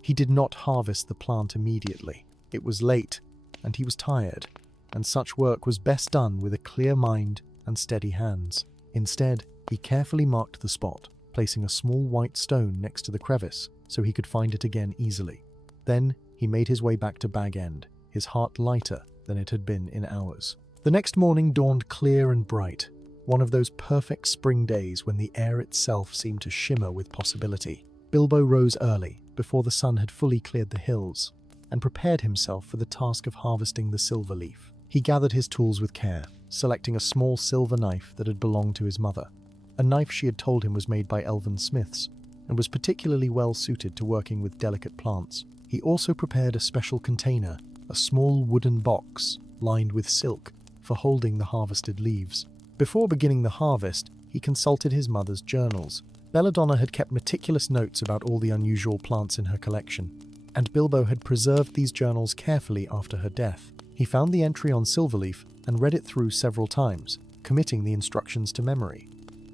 He did not harvest the plant immediately. It was late, and he was tired, and such work was best done with a clear mind and steady hands. Instead, he carefully marked the spot, placing a small white stone next to the crevice so he could find it again easily. Then he made his way back to Bag End, his heart lighter than it had been in hours. The next morning dawned clear and bright, one of those perfect spring days when the air itself seemed to shimmer with possibility. Bilbo rose early, before the sun had fully cleared the hills, and prepared himself for the task of harvesting the silver leaf. He gathered his tools with care, selecting a small silver knife that had belonged to his mother, a knife she had told him was made by elven smiths, and was particularly well suited to working with delicate plants. He also prepared a special container, a small wooden box lined with silk, for holding the harvested leaves. Before beginning the harvest, he consulted his mother's journals. Belladonna had kept meticulous notes about all the unusual plants in her collection, and Bilbo had preserved these journals carefully after her death. He found the entry on Silverleaf and read it through several times, committing the instructions to memory.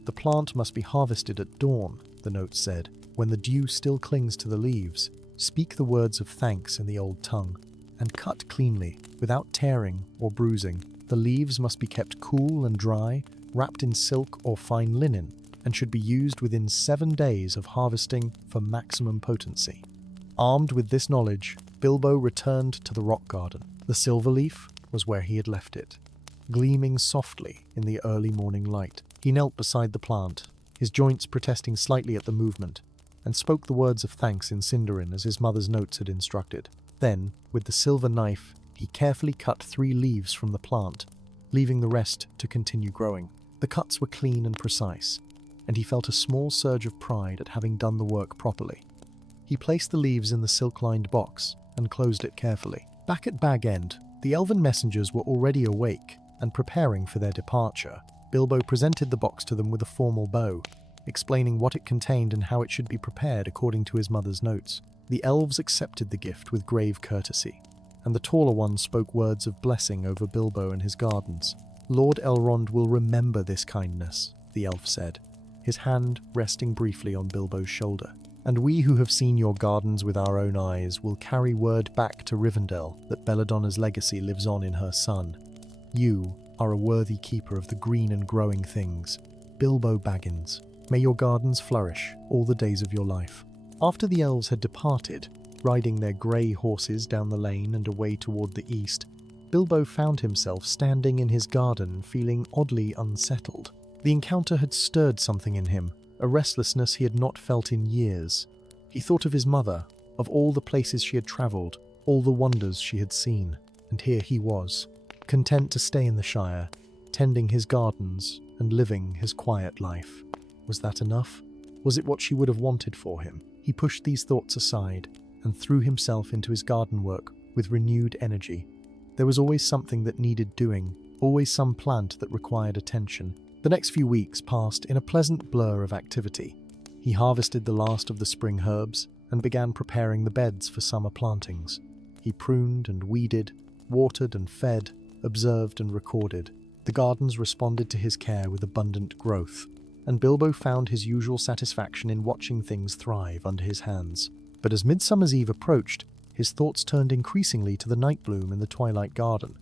The plant must be harvested at dawn, the notes said, when the dew still clings to the leaves. Speak the words of thanks in the old tongue, and cut cleanly, without tearing or bruising. The leaves must be kept cool and dry, wrapped in silk or fine linen, and should be used within 7 days of harvesting for maximum potency. Armed with this knowledge, Bilbo returned to the rock garden. The silver leaf was where he had left it, gleaming softly in the early morning light. He knelt beside the plant, his joints protesting slightly at the movement, and spoke the words of thanks in Sindarin as his mother's notes had instructed. Then, with the silver knife, he carefully cut 3 leaves from the plant, leaving the rest to continue growing. The cuts were clean and precise, and he felt a small surge of pride at having done the work properly. He placed the leaves in the silk-lined box and closed it carefully. Back at Bag End, the elven messengers were already awake and preparing for their departure. Bilbo presented the box to them with a formal bow, explaining what it contained and how it should be prepared according to his mother's notes. The elves accepted the gift with grave courtesy, and the taller ones spoke words of blessing over Bilbo and his gardens. "Lord Elrond will remember this kindness," the elf said, his hand resting briefly on Bilbo's shoulder. "And we who have seen your gardens with our own eyes will carry word back to Rivendell that Belladonna's legacy lives on in her son. You are a worthy keeper of the green and growing things. Bilbo Baggins. May your gardens flourish all the days of your life." After the elves had departed, Riding their grey horses down the lane and away toward the east, Bilbo found himself standing in his garden feeling oddly unsettled. The encounter had stirred something in him, a restlessness he had not felt in years. He thought of his mother, of all the places she had travelled, all the wonders she had seen, and here he was, content to stay in the Shire, tending his gardens and living his quiet life. Was that enough? Was it what she would have wanted for him? He pushed these thoughts aside and threw himself into his garden work with renewed energy. There was always something that needed doing, always some plant that required attention. The next few weeks passed in a pleasant blur of activity. He harvested the last of the spring herbs and began preparing the beds for summer plantings. He pruned and weeded, watered and fed, observed and recorded. The gardens responded to his care with abundant growth, and Bilbo found his usual satisfaction in watching things thrive under his hands. But as Midsummer's Eve approached, his thoughts turned increasingly to the nightbloom in the twilight garden.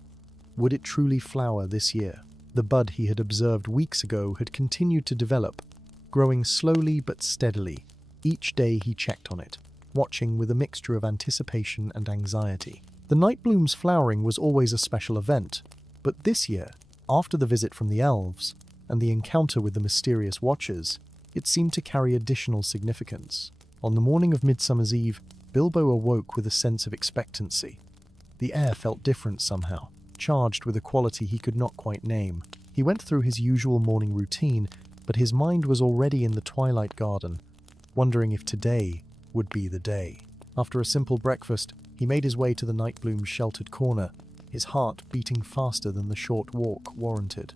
Would it truly flower this year? The bud he had observed weeks ago had continued to develop, growing slowly but steadily. Each day he checked on it, watching with a mixture of anticipation and anxiety. The nightbloom's flowering was always a special event, but this year, after the visit from the Elves and the encounter with the mysterious Watchers, it seemed to carry additional significance. On the morning of Midsummer's Eve, Bilbo awoke with a sense of expectancy. The air felt different somehow, charged with a quality he could not quite name. He went through his usual morning routine, but his mind was already in the twilight garden, wondering if today would be the day. After a simple breakfast, he made his way to the nightbloom's sheltered corner, his heart beating faster than the short walk warranted.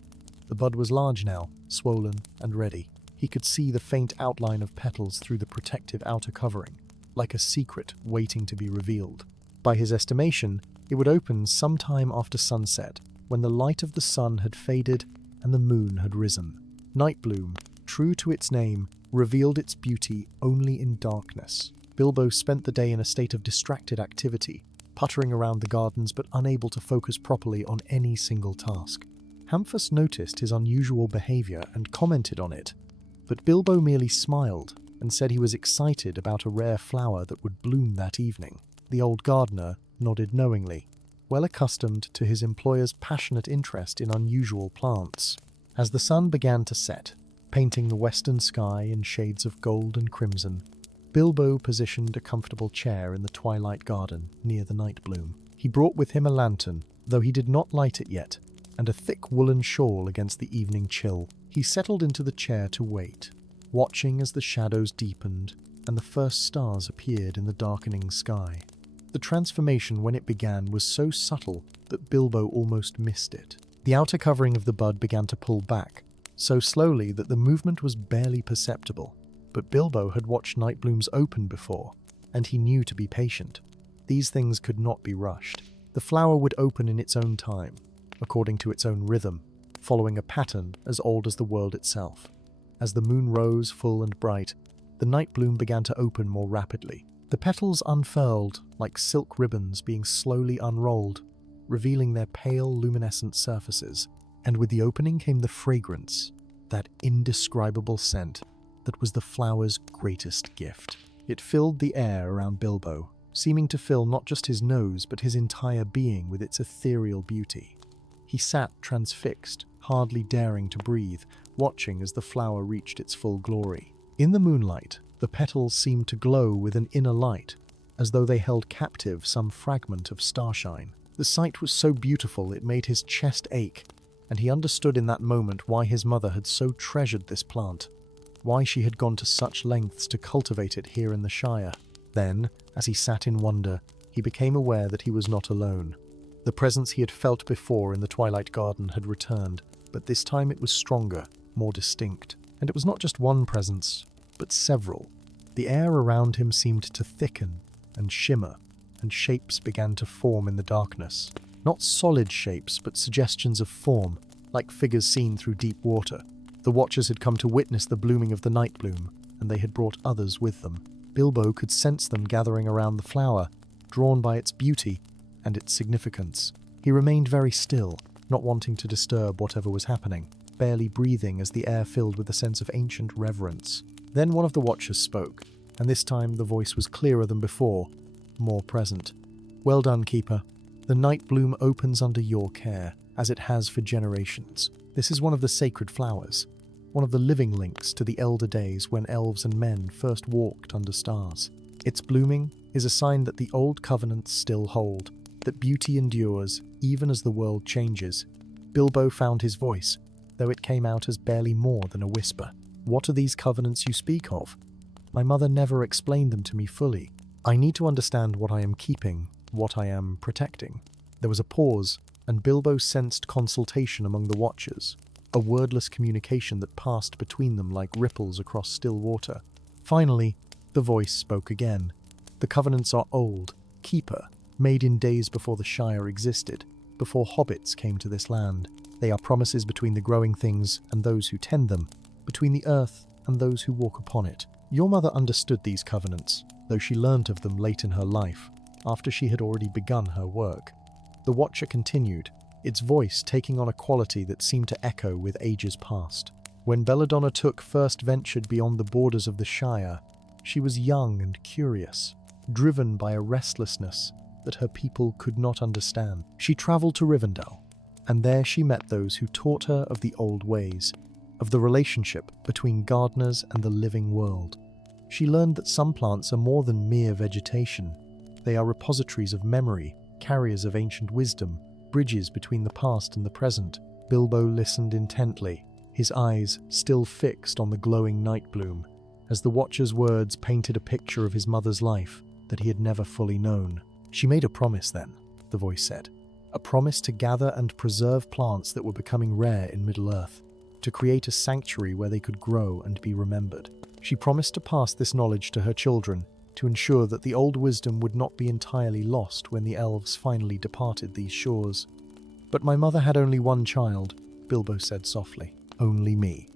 The bud was large now, swollen and ready. He could see the faint outline of petals through the protective outer covering, like a secret waiting to be revealed. By his estimation, it would open sometime after sunset, when the light of the sun had faded and the moon had risen. Nightbloom, true to its name, revealed its beauty only in darkness. Bilbo spent the day in a state of distracted activity, puttering around the gardens but unable to focus properly on any single task. Hamfus noticed his unusual behavior and commented on it, but Bilbo merely smiled and said he was excited about a rare flower that would bloom that evening. The old gardener nodded knowingly, well accustomed to his employer's passionate interest in unusual plants. As the sun began to set, painting the western sky in shades of gold and crimson, Bilbo positioned a comfortable chair in the twilight garden near the nightbloom. He brought with him a lantern, though he did not light it yet, and a thick woolen shawl against the evening chill. He settled into the chair to wait, watching as the shadows deepened and the first stars appeared in the darkening sky. The transformation when it began was so subtle that Bilbo almost missed it. The outer covering of the bud began to pull back, so slowly that the movement was barely perceptible. But Bilbo had watched nightblooms open before, and he knew to be patient. These things could not be rushed. The flower would open in its own time, according to its own rhythm, following a pattern as old as the world itself. As the moon rose full and bright, the nightbloom began to open more rapidly. The petals unfurled like silk ribbons being slowly unrolled, revealing their pale luminescent surfaces, and with the opening came the fragrance, that indescribable scent that was the flower's greatest gift. It filled the air around Bilbo, seeming to fill not just his nose but his entire being with its ethereal beauty. He sat transfixed, hardly daring to breathe, watching as the flower reached its full glory. In the moonlight, the petals seemed to glow with an inner light, as though they held captive some fragment of starshine. The sight was so beautiful it made his chest ache, and he understood in that moment why his mother had so treasured this plant, why she had gone to such lengths to cultivate it here in the Shire. Then, as he sat in wonder, he became aware that he was not alone. The presence he had felt before in the Twilight Garden had returned, but this time it was stronger, more distinct. And it was not just one presence, but several. The air around him seemed to thicken and shimmer, and shapes began to form in the darkness. Not solid shapes, but suggestions of form, like figures seen through deep water. The Watchers had come to witness the blooming of the nightbloom, and they had brought others with them. Bilbo could sense them gathering around the flower, drawn by its beauty and its significance. He remained very still, not wanting to disturb whatever was happening, barely breathing as the air filled with a sense of ancient reverence. Then one of the Watchers spoke, and this time the voice was clearer than before, more present. Well done, Keeper. The nightbloom opens under your care, as it has for generations. This is one of the sacred flowers, one of the living links to the elder days when elves and men first walked under stars. Its blooming is a sign that the old covenants still hold, that beauty endures even as the world changes. Bilbo found his voice, though it came out as barely more than a whisper. What are these covenants you speak of? My mother never explained them to me fully. I need to understand what I am keeping, what I am protecting. There was a pause, and Bilbo sensed consultation among the watchers, a wordless communication that passed between them like ripples across still water. Finally, the voice spoke again. The covenants are old, Keeper, made in days before the Shire existed, before hobbits came to this land. They are promises between the growing things and those who tend them, between the earth and those who walk upon it. Your mother understood these covenants, though she learnt of them late in her life, after she had already begun her work. The Watcher continued, its voice taking on a quality that seemed to echo with ages past. When Belladonna Took first ventured beyond the borders of the Shire, she was young and curious, driven by a restlessness that her people could not understand. She travelled to Rivendell, and there she met those who taught her of the old ways, of the relationship between gardeners and the living world. She learned that some plants are more than mere vegetation. They are repositories of memory, carriers of ancient wisdom, bridges between the past and the present. Bilbo listened intently, his eyes still fixed on the glowing nightbloom, as the Watcher's words painted a picture of his mother's life that he had never fully known. She made a promise then, the voice said, a promise to gather and preserve plants that were becoming rare in Middle-earth, to create a sanctuary where they could grow and be remembered. She promised to pass this knowledge to her children, to ensure that the old wisdom would not be entirely lost when the elves finally departed these shores. But my mother had only one child, Bilbo said softly, only me,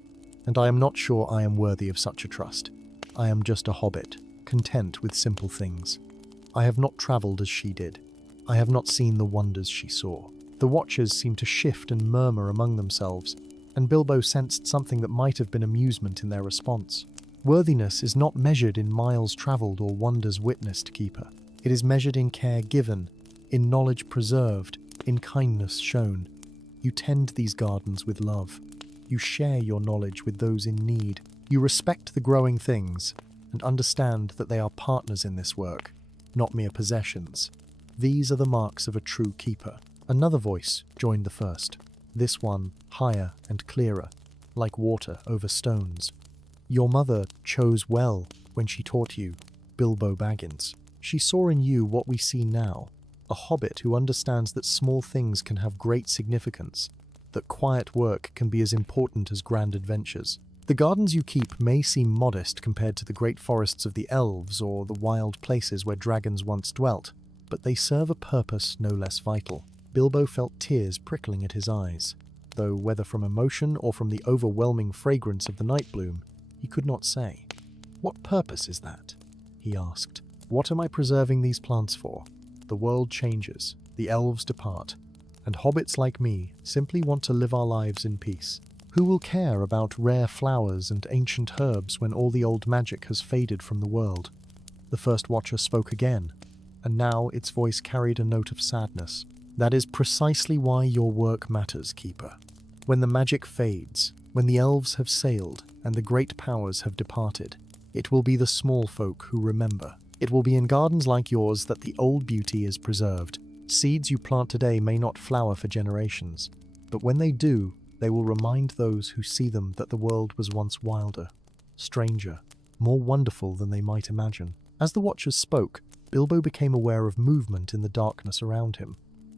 and I am not sure I am worthy of such a trust. I am just a hobbit, content with simple things. I have not travelled as she did. I have not seen the wonders she saw. The Watchers seemed to shift and murmur among themselves, and Bilbo sensed something that might have been amusement in their response. Worthiness is not measured in miles travelled or wonders witnessed, Keeper. It is measured in care given, in knowledge preserved, in kindness shown. You tend these gardens with love. You share your knowledge with those in need. You respect the growing things, and understand that they are partners in this work, not mere possessions. These are the marks of a true keeper. Another voice joined the first, this one higher and clearer, like water over stones. Your mother chose well when she taught you, Bilbo Baggins. She saw in you what we see now, a hobbit who understands that small things can have great significance, that quiet work can be as important as grand adventures. The gardens you keep may seem modest compared to the great forests of the Elves or the wild places where dragons once dwelt, but they serve a purpose no less vital. Bilbo felt tears prickling at his eyes, though whether from emotion or from the overwhelming fragrance of the nightbloom, he could not say. What purpose is that? He asked. What am I preserving these plants for? The world changes, the elves depart, and hobbits like me simply want to live our lives in peace. Who will care about rare flowers and ancient herbs when all the old magic has faded from the world? The first Watcher spoke again, and now its voice carried a note of sadness. That is precisely why your work matters, Keeper. When the magic fades, when the elves have sailed and the great powers have departed, it will be the small folk who remember. It will be in gardens like yours that the old beauty is preserved. Seeds you plant today may not flower for generations, but when they do, they will remind those who see them that the world was once wilder, stranger, more wonderful than they might imagine. As the Watchers spoke, Bilbo became aware of movement in the darkness around him.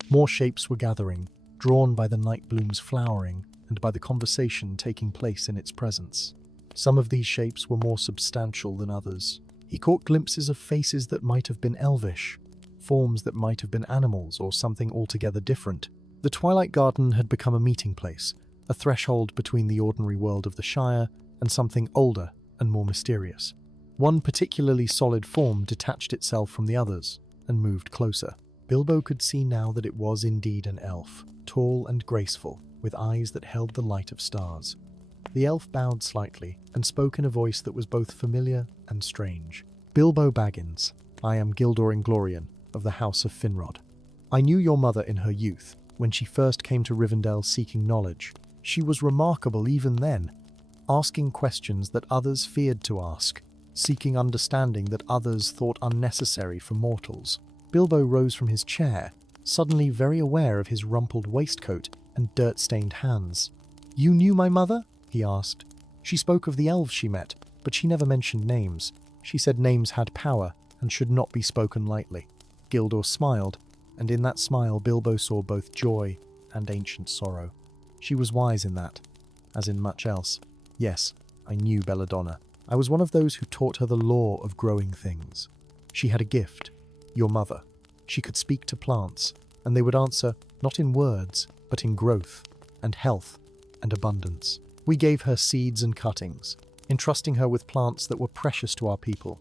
More shapes were gathering, drawn by the nightbloom's flowering and by the conversation taking place in its presence. Some of these shapes were more substantial than others. He caught glimpses of faces that might have been elvish, forms that might have been animals or something altogether different. The Twilight Garden had become a meeting place, a threshold between the ordinary world of the Shire and something older and more mysterious. One particularly solid form detached itself from the others and moved closer. Bilbo could see now that it was indeed an elf, tall and graceful, with eyes that held the light of stars. The elf bowed slightly and spoke in a voice that was both familiar and strange. Bilbo Baggins, I am Gildor Inglorian of the House of Finrod. I knew your mother in her youth, when she first came to Rivendell seeking knowledge. She was remarkable even then, asking questions that others feared to ask, seeking understanding that others thought unnecessary for mortals. Bilbo rose from his chair, suddenly very aware of his rumpled waistcoat and dirt-stained hands. You knew my mother? He asked. She spoke of the elves she met, but she never mentioned names. She said names had power and should not be spoken lightly. Gildor smiled, and in that smile Bilbo saw both joy and ancient sorrow. She was wise in that, as in much else. Yes, I knew Belladonna. I was one of those who taught her the law of growing things. She had a gift, your mother. She could speak to plants, and they would answer not in words, but in growth, and health, and abundance. We gave her seeds and cuttings, entrusting her with plants that were precious to our people,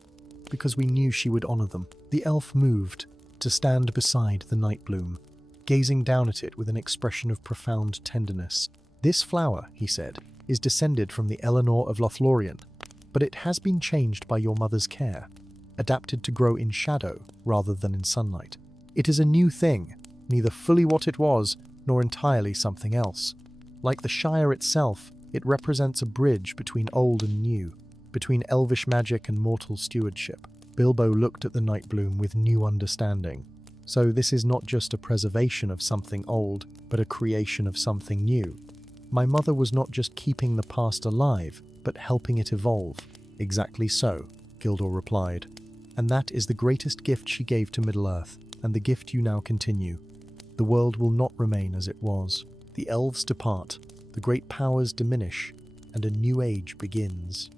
because we knew she would honor them. The elf moved to stand beside the nightbloom, gazing down at it with an expression of profound tenderness. This flower, he said, is descended from the Eleanor of Lothlorien, but it has been changed by your mother's care, adapted to grow in shadow rather than in sunlight. It is a new thing, neither fully what it was, nor entirely something else. Like the Shire itself, it represents a bridge between old and new, between elvish magic and mortal stewardship. Bilbo looked at the nightbloom with new understanding. So this is not just a preservation of something old, but a creation of something new. My mother was not just keeping the past alive, but helping it evolve. Exactly so, Gildor replied. And that is the greatest gift she gave to Middle-earth, and the gift you now continue. The world will not remain as it was. The elves depart, the great powers diminish, and a new age begins.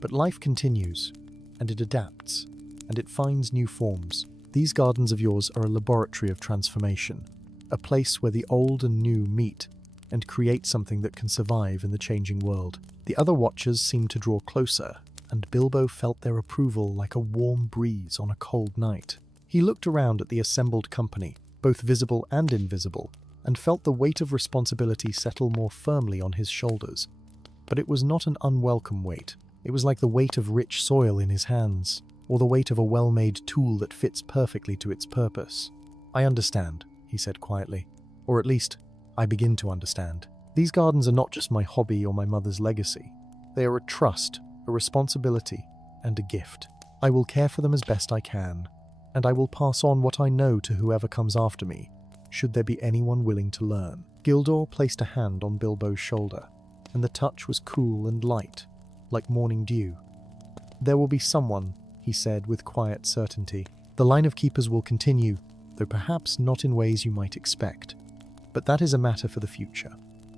But life continues, and it adapts, and it finds new forms. These gardens of yours are a laboratory of transformation, a place where the old and new meet and create something that can survive in the changing world. The other watchers seemed to draw closer, and Bilbo felt their approval like a warm breeze on a cold night. He looked around at the assembled company, both visible and invisible, and felt the weight of responsibility settle more firmly on his shoulders. But it was not an unwelcome weight. It was like the weight of rich soil in his hands, or the weight of a well-made tool that fits perfectly to its purpose. I understand, he said quietly. Or at least, I begin to understand. These gardens are not just my hobby or my mother's legacy. They are a trust, a responsibility, and a gift. I will care for them as best I can, and I will pass on what I know to whoever comes after me, should there be anyone willing to learn. Gildor placed a hand on Bilbo's shoulder, and the touch was cool and light, like morning dew. There will be someone, he said with quiet certainty. The line of keepers will continue, though perhaps not in ways you might expect. But that is a matter for the future.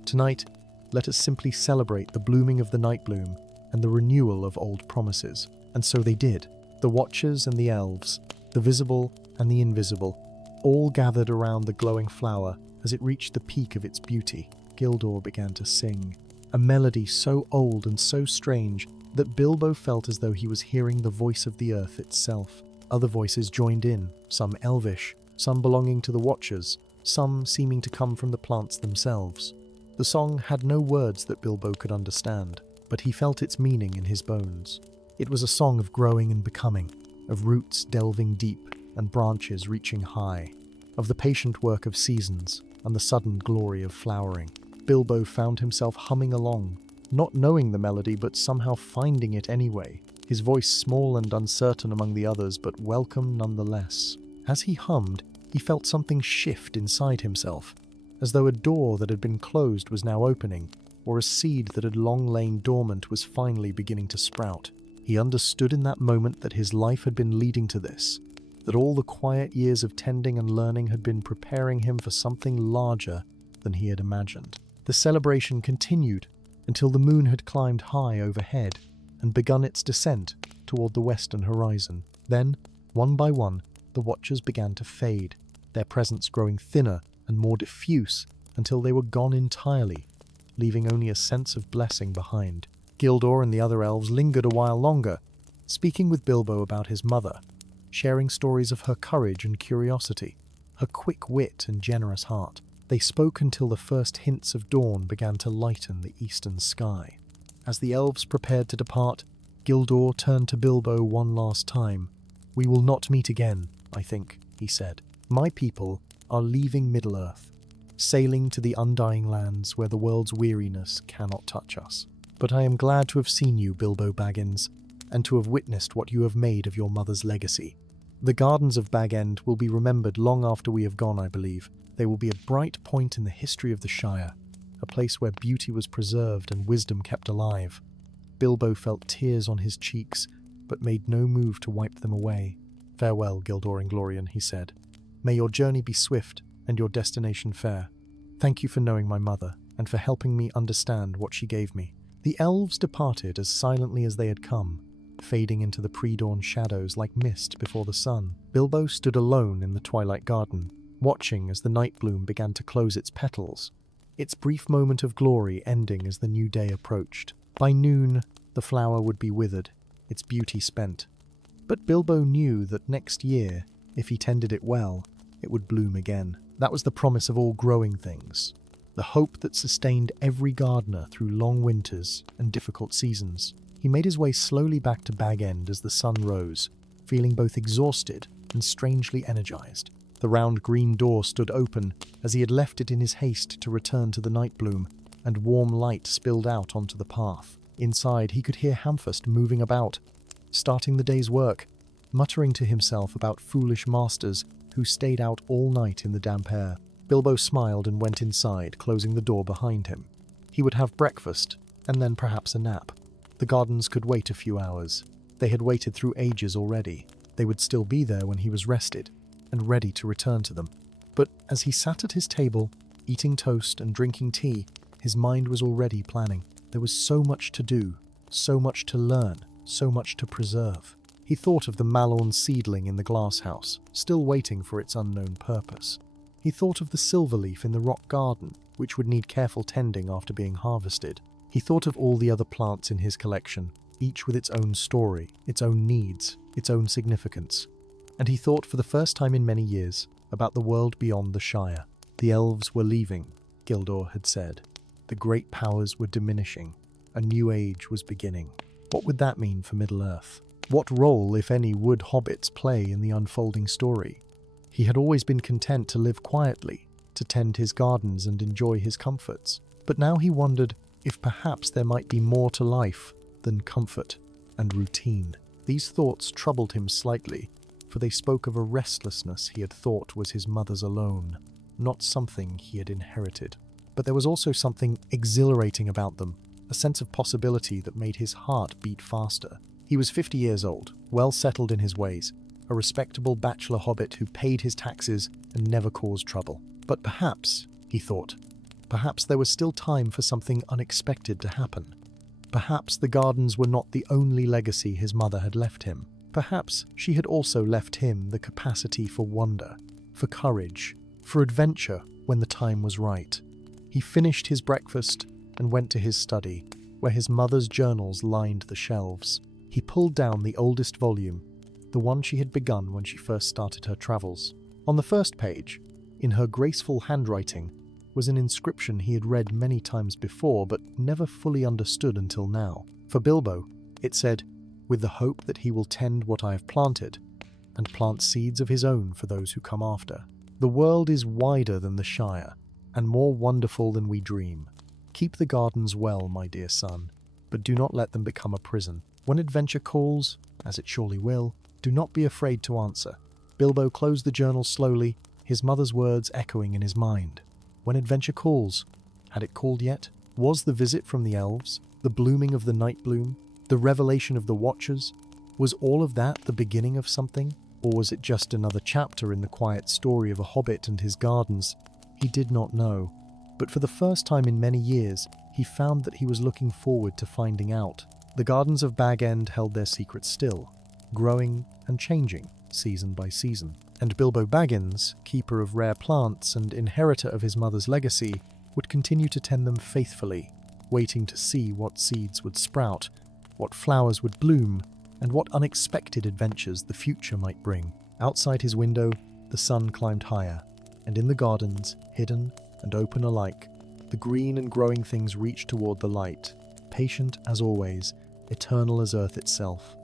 Tonight, let us simply celebrate the blooming of the nightbloom and the renewal of old promises. And so they did. The Watchers and the Elves, the visible and the invisible, all gathered around the glowing flower as it reached the peak of its beauty. Gildor began to sing, a melody so old and so strange that Bilbo felt as though he was hearing the voice of the earth itself. Other voices joined in, some elvish, some belonging to the Watchers, some seeming to come from the plants themselves. The song had no words that Bilbo could understand, but he felt its meaning in his bones. It was a song of growing and becoming, of roots delving deep and branches reaching high, of the patient work of seasons and the sudden glory of flowering. Bilbo found himself humming along, not knowing the melody but somehow finding it anyway, his voice small and uncertain among the others but welcome nonetheless. As he hummed, he felt something shift inside himself, as though a door that had been closed was now opening, or a seed that had long lain dormant was finally beginning to sprout. He understood in that moment that his life had been leading to this, that all the quiet years of tending and learning had been preparing him for something larger than he had imagined. The celebration continued until the moon had climbed high overhead and begun its descent toward the western horizon. Then, one by one, the Watchers began to fade, their presence growing thinner and more diffuse until they were gone entirely, leaving only a sense of blessing behind. Gildor and the other elves lingered a while longer, speaking with Bilbo about his mother, sharing stories of her courage and curiosity, her quick wit and generous heart. They spoke until the first hints of dawn began to lighten the eastern sky. As the elves prepared to depart, Gildor turned to Bilbo one last time, "We will not meet again, I think," he said. "My people are leaving Middle-earth, sailing to the undying lands where the world's weariness cannot touch us. But I am glad to have seen you, Bilbo Baggins, and to have witnessed what you have made of your mother's legacy. The gardens of Bag End will be remembered long after we have gone, I believe. They will be a bright point in the history of the Shire, a place where beauty was preserved and wisdom kept alive." Bilbo felt tears on his cheeks, but made no move to wipe them away. "Farewell, Gildor Inglorian," he said. "May your journey be swift and your destination fair. Thank you for knowing my mother and for helping me understand what she gave me." The elves departed as silently as they had come, fading into the pre-dawn shadows like mist before the sun. Bilbo stood alone in the twilight garden, watching as the nightbloom began to close its petals, its brief moment of glory ending as the new day approached. By noon, the flower would be withered, its beauty spent. But Bilbo knew that next year, if he tended it well, it would bloom again. That was the promise of all growing things, the hope that sustained every gardener through long winters and difficult seasons. He made his way slowly back to Bag End as the sun rose, feeling both exhausted and strangely energized. The round green door stood open as he had left it in his haste to return to the nightbloom, and warm light spilled out onto the path. Inside, he could hear Hamfast moving about, starting the day's work, muttering to himself about foolish masters who stayed out all night in the damp air. Bilbo smiled and went inside, closing the door behind him. He would have breakfast, and then perhaps a nap. The gardens could wait a few hours. They had waited through ages already. They would still be there when he was rested, and ready to return to them. But as he sat at his table, eating toast and drinking tea, his mind was already planning. There was so much to do, so much to learn, so much to preserve. He thought of the Malorn seedling in the glasshouse, still waiting for its unknown purpose. He thought of the silverleaf in the rock garden, which would need careful tending after being harvested. He thought of all the other plants in his collection, each with its own story, its own needs, its own significance. And he thought for the first time in many years about the world beyond the Shire. The elves were leaving, Gildor had said. The great powers were diminishing. A new age was beginning. What would that mean for Middle-earth? What role, if any, would hobbits play in the unfolding story? He had always been content to live quietly, to tend his gardens and enjoy his comforts. But now he wondered if perhaps there might be more to life than comfort and routine. These thoughts troubled him slightly, for they spoke of a restlessness he had thought was his mother's alone, not something he had inherited. But there was also something exhilarating about them, a sense of possibility that made his heart beat faster. He was 50 years old, well settled in his ways, a respectable bachelor hobbit who paid his taxes and never caused trouble. But perhaps, he thought, perhaps there was still time for something unexpected to happen. Perhaps the gardens were not the only legacy his mother had left him. Perhaps she had also left him the capacity for wonder, for courage, for adventure when the time was right. He finished his breakfast and went to his study, where his mother's journals lined the shelves. He pulled down the oldest volume, the one she had begun when she first started her travels. On the first page, in her graceful handwriting, was an inscription he had read many times before but never fully understood until now. For Bilbo, it said, "With the hope that he will tend what I have planted, and plant seeds of his own for those who come after. The world is wider than the Shire, and more wonderful than we dream. Keep the gardens well, my dear son, but do not let them become a prison. When adventure calls, as it surely will, do not be afraid to answer." Bilbo closed the journal slowly, his mother's words echoing in his mind. When adventure calls, had it called yet? Was the visit from the elves, the blooming of the nightbloom, the revelation of the Watchers, was all of that the beginning of something? Or was it just another chapter in the quiet story of a hobbit and his gardens? He did not know. But for the first time in many years, he found that he was looking forward to finding out. The gardens of Bag End held their secrets still, growing and changing season by season. And Bilbo Baggins, keeper of rare plants and inheritor of his mother's legacy, would continue to tend them faithfully, waiting to see what seeds would sprout, what flowers would bloom, and what unexpected adventures the future might bring. Outside his window, the sun climbed higher, and in the gardens, hidden and open alike, the green and growing things reached toward the light, patient as always, eternal as earth itself.